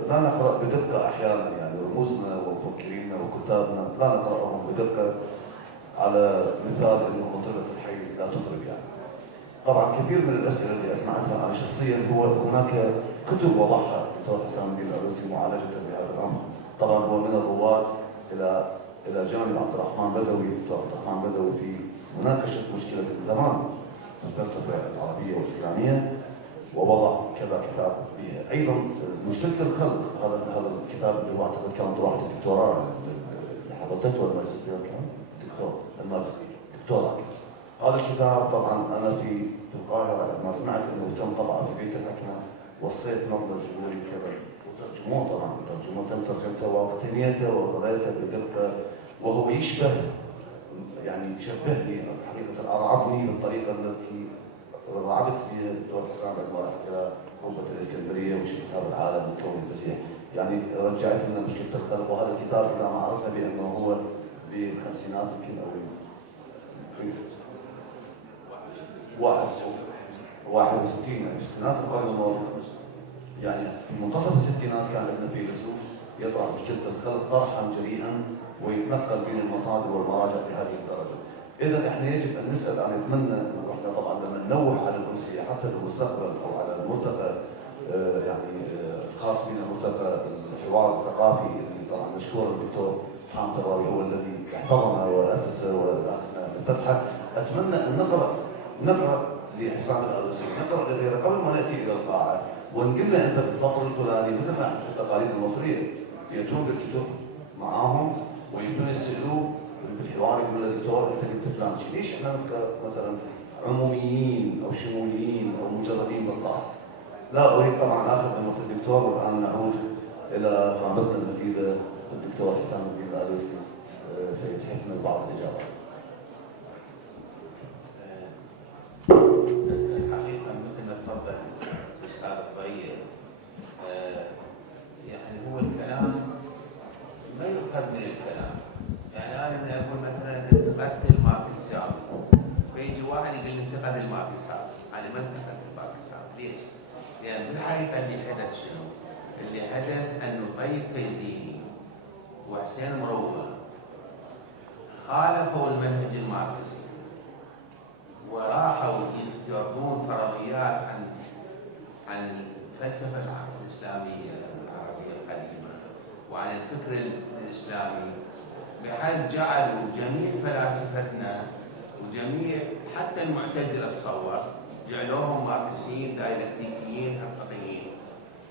لا نقرا بدقه احيانا، يعني رموزنا ومفكرينا وكتابنا لا نقراهم بدقه على مثال انه مطربه الحي لا تطرب يعني. طبعا كثير من الاسئله اللي اسمعتها انا شخصيا هو هناك كتب وضعها الدكتور حسام الدين الالوسي معالجه بهذا الامر. طبعا هو من الرواد الى جانب عبد الرحمن بدوي، الدكتور عبد الرحمن بدوي في مناقشه مشكله الزمان في الفلسفه العربيه والاسلاميه، ووضع كذا كتاب فيها. ايضا مشكله الخلق، هذا الكتاب اللي هو اعتقد كان طروحه الدكتوراه اللي حضرته ولا ماجستير كان؟ الماجستير دكتوراه. هذا الكتاب طبعا انا في القاهره لما سمعت انه تم طبعه في بيت الحكمه وصيت نظره جمهوري كذا وترجموه، طبعا تم ترجمته واقتنيته وقريته بدقه، وهو يشبه يعني شبهني حقيقه ارعبني بالطريقه التي رعبت فيها الدكتور حسام عندما حكى قبه الاسكندريه وشبه العالم والكون المسيح. يعني رجعت لنا مشكله الخلق. وهذا الكتاب اذا ما عرفنا بانه هو بالخمسينات يمكن او في 61 الستينات القرن الماضي، يعني في منتصف الستينات كان عندنا فيلسوف يطرح مشكله الخلق طرحا جريئا ويتنقل بين المصادر والمراجع بهذه الدرجه. اذا احنا يجب ان نسال، انا اتمنى واحنا طبعا لما ننوه على الامسيه حتى في المستقبل او على المرتقى يعني خاص بنا مرتقى الحوار الثقافي اللي طبعا مشكور الدكتور حامد الراوي هو الذي احتضنه واسسه ونحن نفتتحه. اتمنى ان نقرا لحسام الالوسي، نقرا لغيره قبل ما ناتي الى القاعه ونقول له انت بالسطر الفلاني مثل ما في التقاليد المصريه ياتون بالكتب معاهم ويبدون يسالوه بالحوار يقول له دكتور انت قلت فلان شيء، ليش احنا مثلا عموميين او شموليين او مجردين بالطرح؟ لا اريد طبعا اخذ من وقت الدكتور، والان نعود الى فاهمتنا المفيده الدكتور حسام الدين الالوسي سيتحفنا ببعض الاجابات. الحقيقه مثل ما تفضل الاستاذ الطيب، يعني هو الكلام ما يؤخذ من الكلام. يعني انا من اقول مثلا انتقدت الماركس السابق، فيجي واحد يقول لي انتقد الماركس السابق، انا ما انتقدت الماركس السابق، ليش؟ لان بالحقيقه اللي حدث شنو؟ اللي حدث انه طيب فيزيني وحسين مروه خالفوا المنهج الماركسي وراحوا يفترضون فرضيات عن الفلسفه الاسلاميه العربيه القديمه وعن الفكر الاسلامي، بحيث جعلوا جميع فلاسفتنا وجميع حتى المعتزله الصور جعلوهم ماركسيين دايلكتيكيين هرطقيين.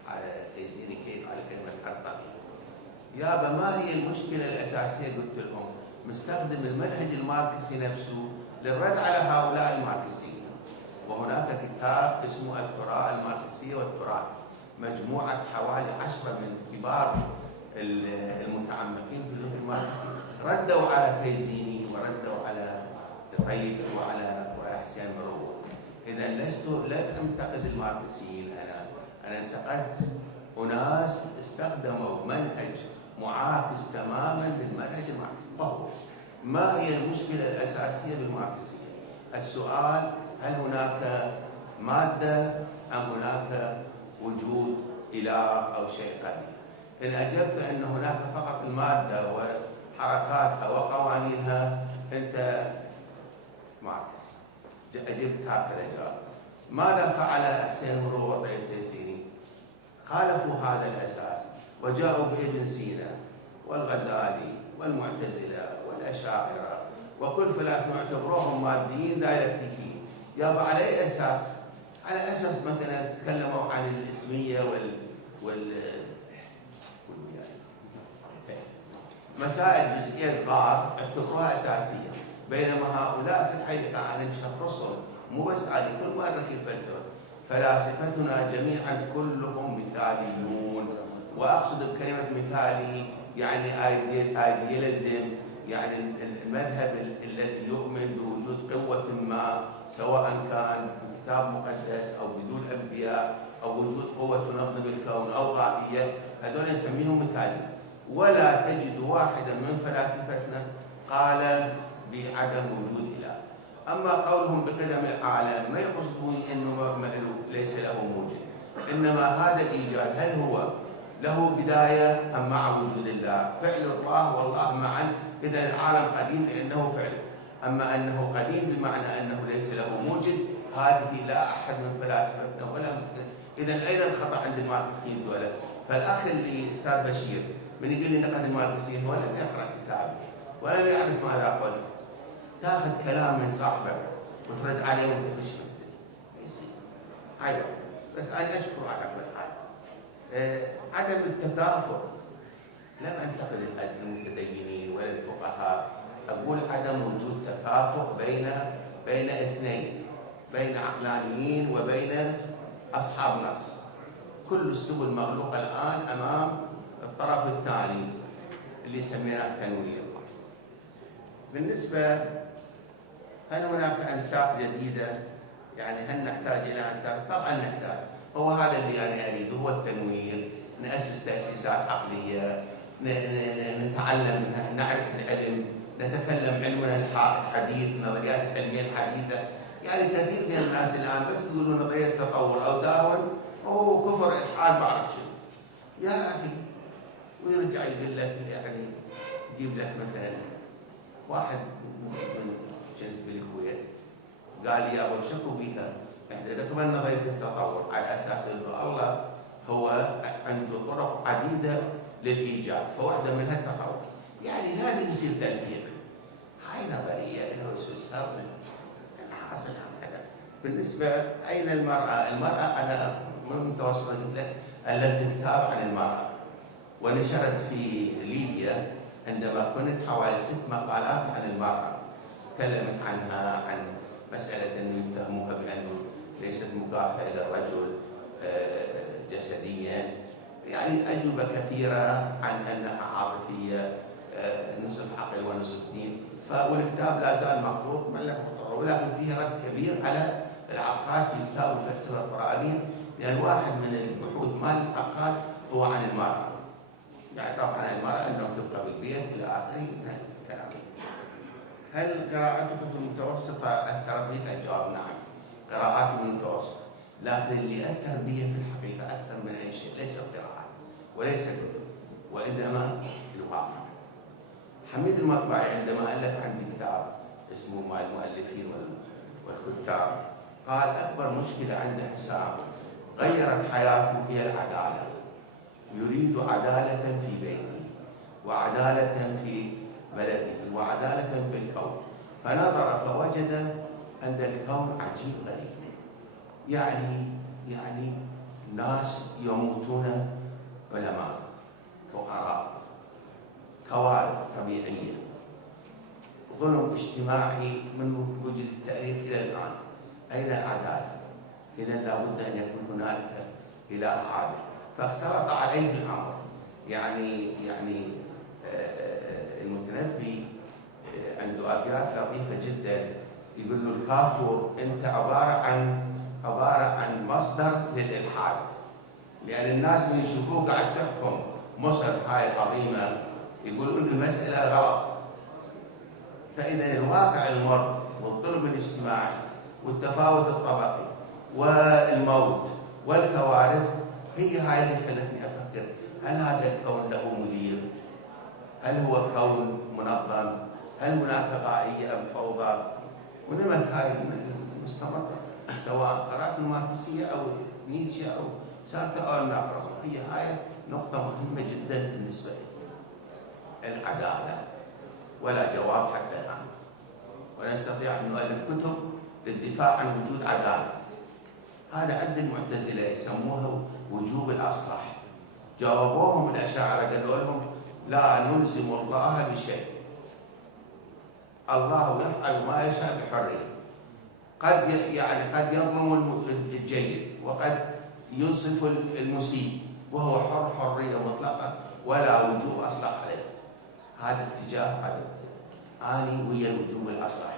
على تيزيني كيف على كلمه هرطقي. يابا ما هي المشكله الاساسيه؟ قلت لهم مستخدم المنهج الماركسي نفسه للرد على هؤلاء الماركسيين. وهناك كتاب اسمه التراث الماركسيه والتراث، مجموعه حوالي 10 من كبار المتعمقين في اللغه الماركسيه ردوا على فيزيني وردوا على طيب وعلى حسين مروه. اذا لن انتقد الماركسيين، انا انتقدت اناس استخدموا منهج معاكس تماما للمنهج الماركسي. وهو ما هي المشكله الاساسيه بالماركسيه؟ السؤال هل هناك ماده ام هناك وجود اله او شيء قبيل؟ ان اجبت ان هناك فقط الماده وحركاتها وقوانينها انت ماركسي. اجبت هكذا جواب. ماذا فعل حسين مروه وطيب تيسيري؟ خالفوا هذا الاساس وجاءوا بابن سينا والغزالي والمعتزله والاشاعره وكل فلاسفه اعتبروهم ماديين دايلكتيكيين. يابا على اي اساس؟ على اساس مثلا تكلموا عن الاسميه مسائل جزئيه صغار اعتبروها اساسيه، بينما هؤلاء في الحقيقه انا نشخصهم مو بس على كل ما نحكي الفلسفه، فلاسفتنا جميعا كلهم مثاليون، واقصد بكلمه مثالي يعني ايدياليزم، يعني المذهب الذي يؤمن بوجود قوه ما سواء كان كتاب مقدس او بدون انبياء او وجود قوه تنظم الكون او غائيه، هذول نسميهم مثاليين. ولا تجد واحدا من فلاسفتنا قال بعدم وجود اله. اما قولهم بقدم العالم ما يقصدون انه ليس له موجد، انما هذا الايجاد هل هو له بدايه ام مع وجود الله؟ فعل الله والله معا، اذا العالم قديم لانه فعله، اما انه قديم بمعنى انه ليس له موجد، هذه لا احد من فلاسفتنا ولا ممكن. اذا اين الخطا عند الماركسيين دولة؟ فالاخ اللي استاذ بشير من يقول لي نقد الماركسيين هو لم يقرا كتابي ولم يعرف ماذا قلت، تاخذ كلام من صاحبك وترد عليه وانت تشمت. ايوه بس انا اشكر على كل حال. عدم التكافؤ، لم انتقد المتدينين ولا الفقهاء، اقول عدم وجود تكافؤ بين اثنين، بين عقلانيين وبين اصحاب نص. كل السبل مغلوقه الان امام الطرف الثاني اللي سميناه التنوير. بالنسبه هل هناك انساق جديده؟ يعني هل نحتاج الى انساق؟ طبعا نحتاج. هو هذا اللي انا اريده، هو التنوير، ناسس تاسيسات عقليه، نتعلم، نعرف العلم، نتكلم علمنا الحديث، نظريات العلميه الحديثه. يعني كثير من الناس الان بس يقولوا نظريه تطور او داروين او كفر الحاد بعرف شنو. يا اخي ويرجع يقول لك يعني يجيب لك مثلا واحد من كنت بالكويت قال لي يا ابو شكو بيها احنا نقبل نظريه التطور على اساس انه الله هو عنده طرق عديده للايجاد، فواحده منها التطور. يعني لازم يصير تلفيق. هاي نظريه انه يسوسها حاصل هكذا. بالنسبه اين المراه؟ المراه انا من متوسط قلت لك الفت كتاب عن المراه ونشرت في ليبيا عندما كنت حوالي 6 مقالات عن المراه، تكلمت عنها، عن مساله انه يتهموها بانه ليست مكافئه للرجل جسديا، يعني اجوبه كثيره عن انها عاطفيه، نصف عقل ونصف دين. والكتاب لا زال مخطوط ولكن فيه رد كبير على العقاد في كتاب الفلسفه القرانيه، لان واحد من البحوث مال العقاد هو عن المراه. يعني طبعا المراه انه تبقى بالبيت الى اخره من الكلام. هل قراءتك في المتوسطه اثرت بك؟ الجواب نعم، قراءاتي المتوسطه، لكن اللي اثر بي في الحقيقه اكثر من اي شيء ليس القراءات وليس الكتب وانما الواقع. حميد المطبعي عندما الف عندي كتاب اسمه مال المؤلفين والكتاب قال اكبر مشكله عند حسام غيرت حياته هي العداله، يريد عداله في بيته وعداله في بلده وعداله في الكون، فنظر فوجد ان الكون عجيب غريب. يعني ناس يموتون، علماء، فقراء، كوارث طبيعيه، ظلم اجتماعي من وجود التاريخ الى الان. اين العداله؟ اذا لابد ان يكون هنالك اله عادل. فاختلط عليه الامر. يعني المتنبي عنده ابيات لطيفه جدا، يقول له الكافور انت عباره عن مصدر للالحاد، لان الناس من يشوفوك قاعد تحكم مصر هاي العظيمه يقولون المساله غلط. فاذا الواقع المر والظلم الاجتماعي والتفاوت الطبقي والموت والكوارث هي هاي اللي خلتني افكر هل هذا الكون له مدير؟ هل هو كون منظم؟ هل هناك غائيه ام فوضى؟ ونمت هاي مستمره، سواء قرات الماركسيه او نيتشه او سارتر او نقرا. هي هاي نقطه مهمه جدا بالنسبه لي، العداله، ولا جواب حتى الان. ونستطيع ان نؤلف كتب للدفاع عن وجود عداله. هذا عند المعتزله يسموه وجوب الاصلح. جاوبوهم الاشاعره قالوا لهم لا نلزم الله بشيء، الله يفعل ما يشاء بحرية. قد يظلم الجيد وقد ينصف المسيء، وهو حر حرية مطلقة ولا وجوب أصلح عليه. هذا اتجاه هذا أنا ويا الوجوب الأصلح.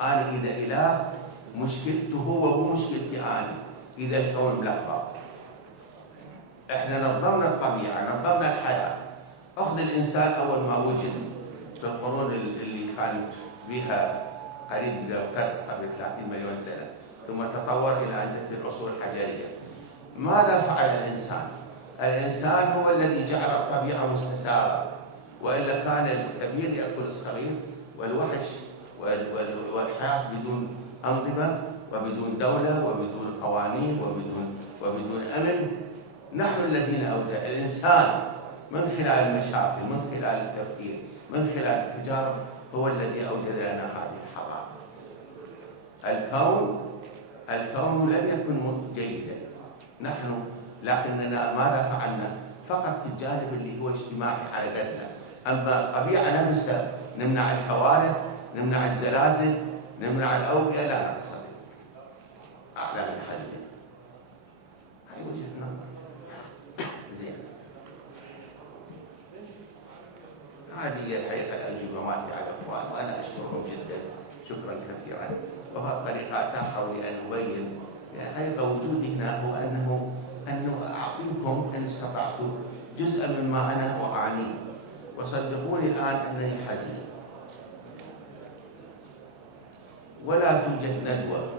أنا إذا إله مشكلته هو ومشكلتي أنا، إذا الكون ملخبط. إحنا نظمنا الطبيعة، نظمنا الحياة. أخذ الإنسان أول ما وجد في القرون اللي كان بها قريب من القرن قبل 30 مليون سنة، ثم تطور إلى أن تأتي العصور الحجرية. ماذا فعل الإنسان؟ الإنسان هو الذي جعل الطبيعة مستساغة، وإلا كان الكبير يأكل الصغير والوحش والحياة بدون أنظمة وبدون دولة وبدون قوانين وبدون أمن. نحن الذين أوجدنا الإنسان من خلال المشاكل، من خلال التفكير، من خلال التجارب، هو الذي أوجد لنا هذه الحضارة. الكون لم يكن جيدا نحن، لكننا ماذا فعلنا؟ فقط في الجانب اللي هو اجتماعي حياتنا. أما الطبيعة نفسها نمنع الحوادث، نمنع الزلازل، نمنع الأوبئة، لا نستطيع. أعلى من حدنا. هاي وجهة نظر. زين. هذه هي الحقيقة الأجوبة مالتي على الأخوان، وأنا أشكرهم جدا شكرا كثيرا. وهذه الطريقة تحاول أن أبين حقيقة وجودي هنا هو أنه أعطيكم إن استطعت جزءا مما أنا أعانيه. وصدقوني الآن أنني حزين، ولا توجد ندوة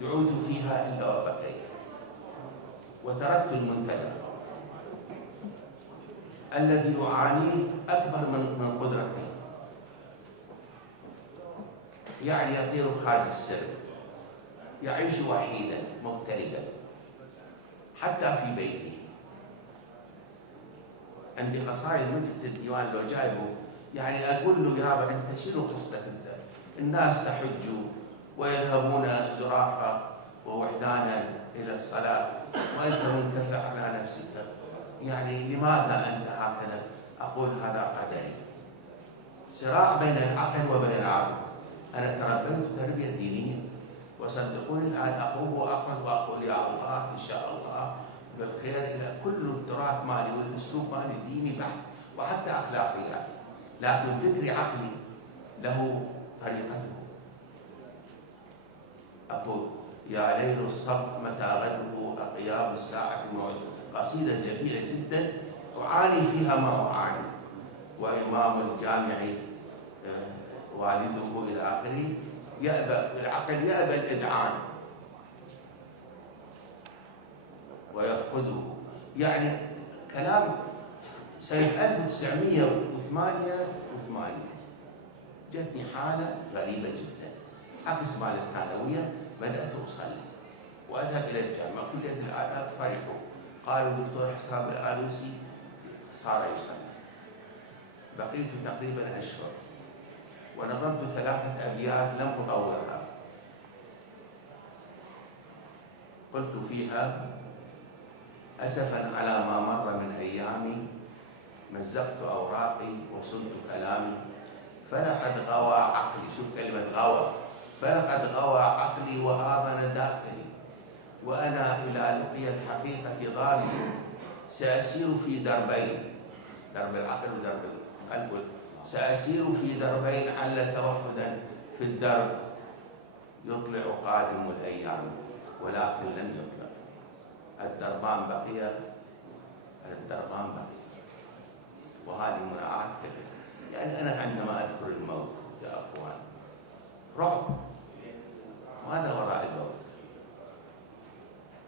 دعوت فيها إلا وبكيت، وتركت المنتدى الذي يعانيه أكبر من قدرتي، يعني يطير خارج السر، يعيش وحيدا مغتربا حتى في بيته. عندي قصائد نكتب الديوان لو جايبه، يعني أقول له يابا أنت شنو قصتك أنت؟ الناس تحج ويذهبون زرافة ووحدانا إلى الصلاة وأنت منتفع على نفسك، يعني لماذا أنت هكذا؟ أقول هذا قدري، صراع بين العقل وبين العقل. أنا تربيت تربية دينية، وصدقوني الآن أقوم وأقعد وأقول يا الله إن شاء الله بالخير إلى كل التراث مالي والأسلوب مالي ديني بحت وحتى أخلاقيات، لكن فكري عقلي له طريقته. أقول يا ليل الصبر متى غده أقيام الساعة موعد، قصيدة جميلة جدا أعاني فيها ما أعاني، وإمام الجامع والده إلى آخره يأبى، العقل يأبى الإذعان ويفقده. يعني كلام سنة 1988 جتني حالة غريبة جدا، عكس مال الثانوية. بدأت أصلي وأذهب إلى الجامعة، كلية الآداب فرحوا، قالوا دكتور حسام الآلوسي صار يصلي. بقيت تقريبا أشهر ونظمت 3 أبيات لم أطورها، قلت فيها أسفا على ما مر من أيامي، مزقت أوراقي وصلت كلامي، فلقد غوى عقلي. شوف كلمة غوى، فلقد غوى عقلي وآمن داخلي، وأنا إلى لقي الحقيقة ضامي، سأسير في دربين، درب العقل ودرب القلب، سأسير في دربين عل توحدا في الدرب، يطلع قادم الأيام ولكن لم يطلع، الدربان بقي، الدربان بقي. وهذه مراعاة كثيرة. يعني أنا عندما أذكر الموت يا أخوان رعب. ماذا وراء الموت؟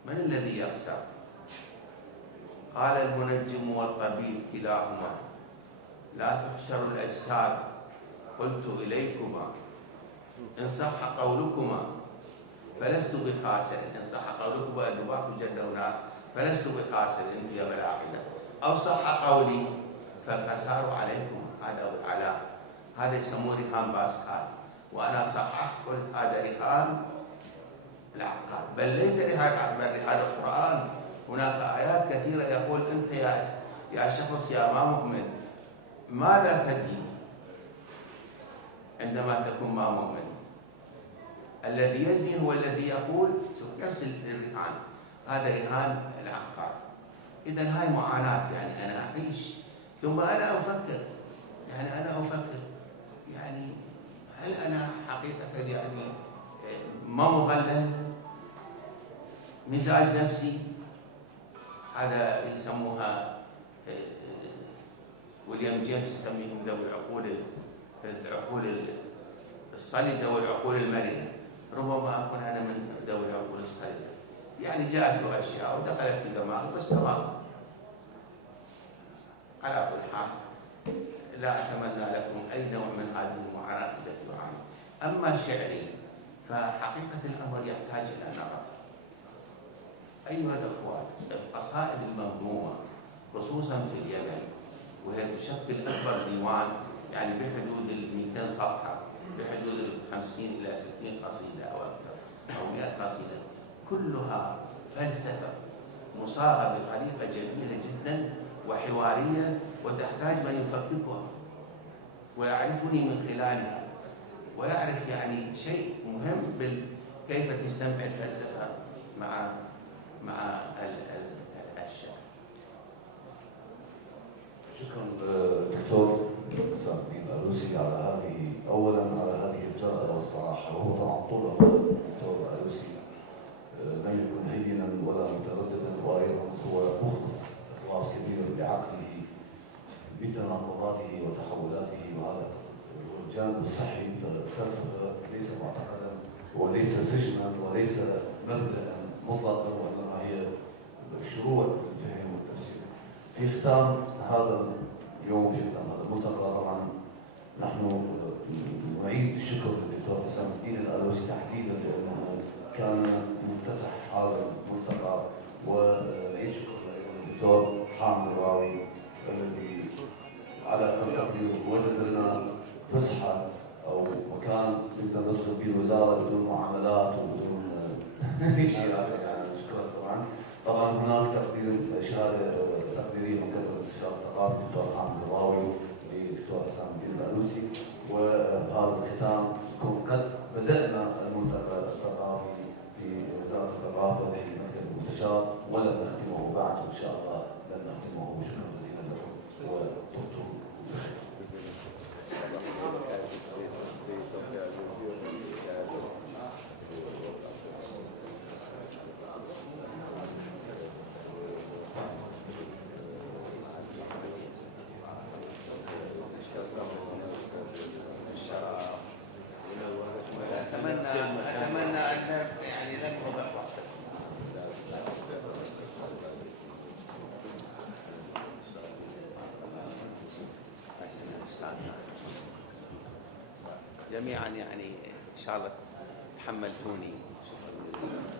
من الذي يخسر؟ قال المنجم والطبيب كلاهما لا تحشر الأجساد، قلت إليكما إن صح قولكما فلست بخاسر، إن صح قولكما النبات جدونا فلست بخاسر أنت يا ملاحدة، أو صح قولي فالخسار عليكم. هذا على هذا يسمونه رهان باسكال، وأنا صححت قلت هذا رهان العقاد، بل ليس رهان القرآن. هناك آيات كثيرة يقول أنت يا شخص يا ما مؤمن ماذا تدين عندما تكون مع مؤمن؟ الذي يزني هو الذي يقول نفس الرهان، هذا رهان العقار. إذا هاي معاناة، يعني أنا أعيش ثم أنا أفكر، يعني هل أنا حقيقة يعني ما مغلل؟ مزاج نفسي، هذا يسموها ويليام جيمس يسميهم ذوي العقول الصلدة والعقول المرنة. ربما أكون أنا من ذوي العقول الصلدة، يعني جاءت أشياء ودخلت في دماغي واستمر. على كل حال لا أتمنى لكم أي نوع من هذه المعاناة التي أعاني. أما شعري فحقيقة الأمر يحتاج إلى نظر. أيها الأخوة، القصائد المنظومة خصوصا في اليمن، وهي تشكل أكبر ديوان يعني بحدود 200 صفحة، بحدود 50 إلى 60 قصيدة أو أكثر أو 100 قصيدة، كلها فلسفة مصاغة بطريقة جميلة جدا وحوارية، وتحتاج من يفككها ويعرفني من خلالها، ويعرف يعني شيء مهم كيف تجتمع الفلسفة مع الشعر. شكرا دكتور سامي الألوسي أولا على هذه الجرأة والصراحة. وهو طبعا طول عمره الدكتور الألوسي لم يكن هينا ولا مترددا، وأيضا هو مخلص إخلاص كبير بعقله بتناقضاته وتحولاته، وهذا هو الجانب الصحي. الفلسفة ليس معتقدا وليس سجنا وليس مبدأ مطلقا، وإنما هي شروع الفهم والتفسير. في ختام هذا اليوم، في ختام هذا الملتقى، طبعا نحن نعيد الشكر للدكتور حسام الدين الألوسي تحديدا لأنه كان مفتتح هذا الملتقى، ونعيد شكر للدكتور حامد الراوي الذي على كل تقدير وجد لنا فسحة أو مكان نقدر ندخل به الوزارة بدون معاملات وبدون شيء. يعني شكرا. طبعا هناك شهاده تقديريه مقدمه استشاره الثقافه الدكتور حامد الراوي للدكتور حسام الدين الألوسي. وهذا الختام نكون قد بدانا الملتقى الثقافي في وزاره الثقافه في مكتب المستشار، ولن نختمه بعد ان شاء الله، لن نختمه. شكرا جزيلا لكم وطبتم. أتمنى أن يعني لن نضيع وقتكم. جميعا يعني إن شاء الله تحملتوني. شكرا.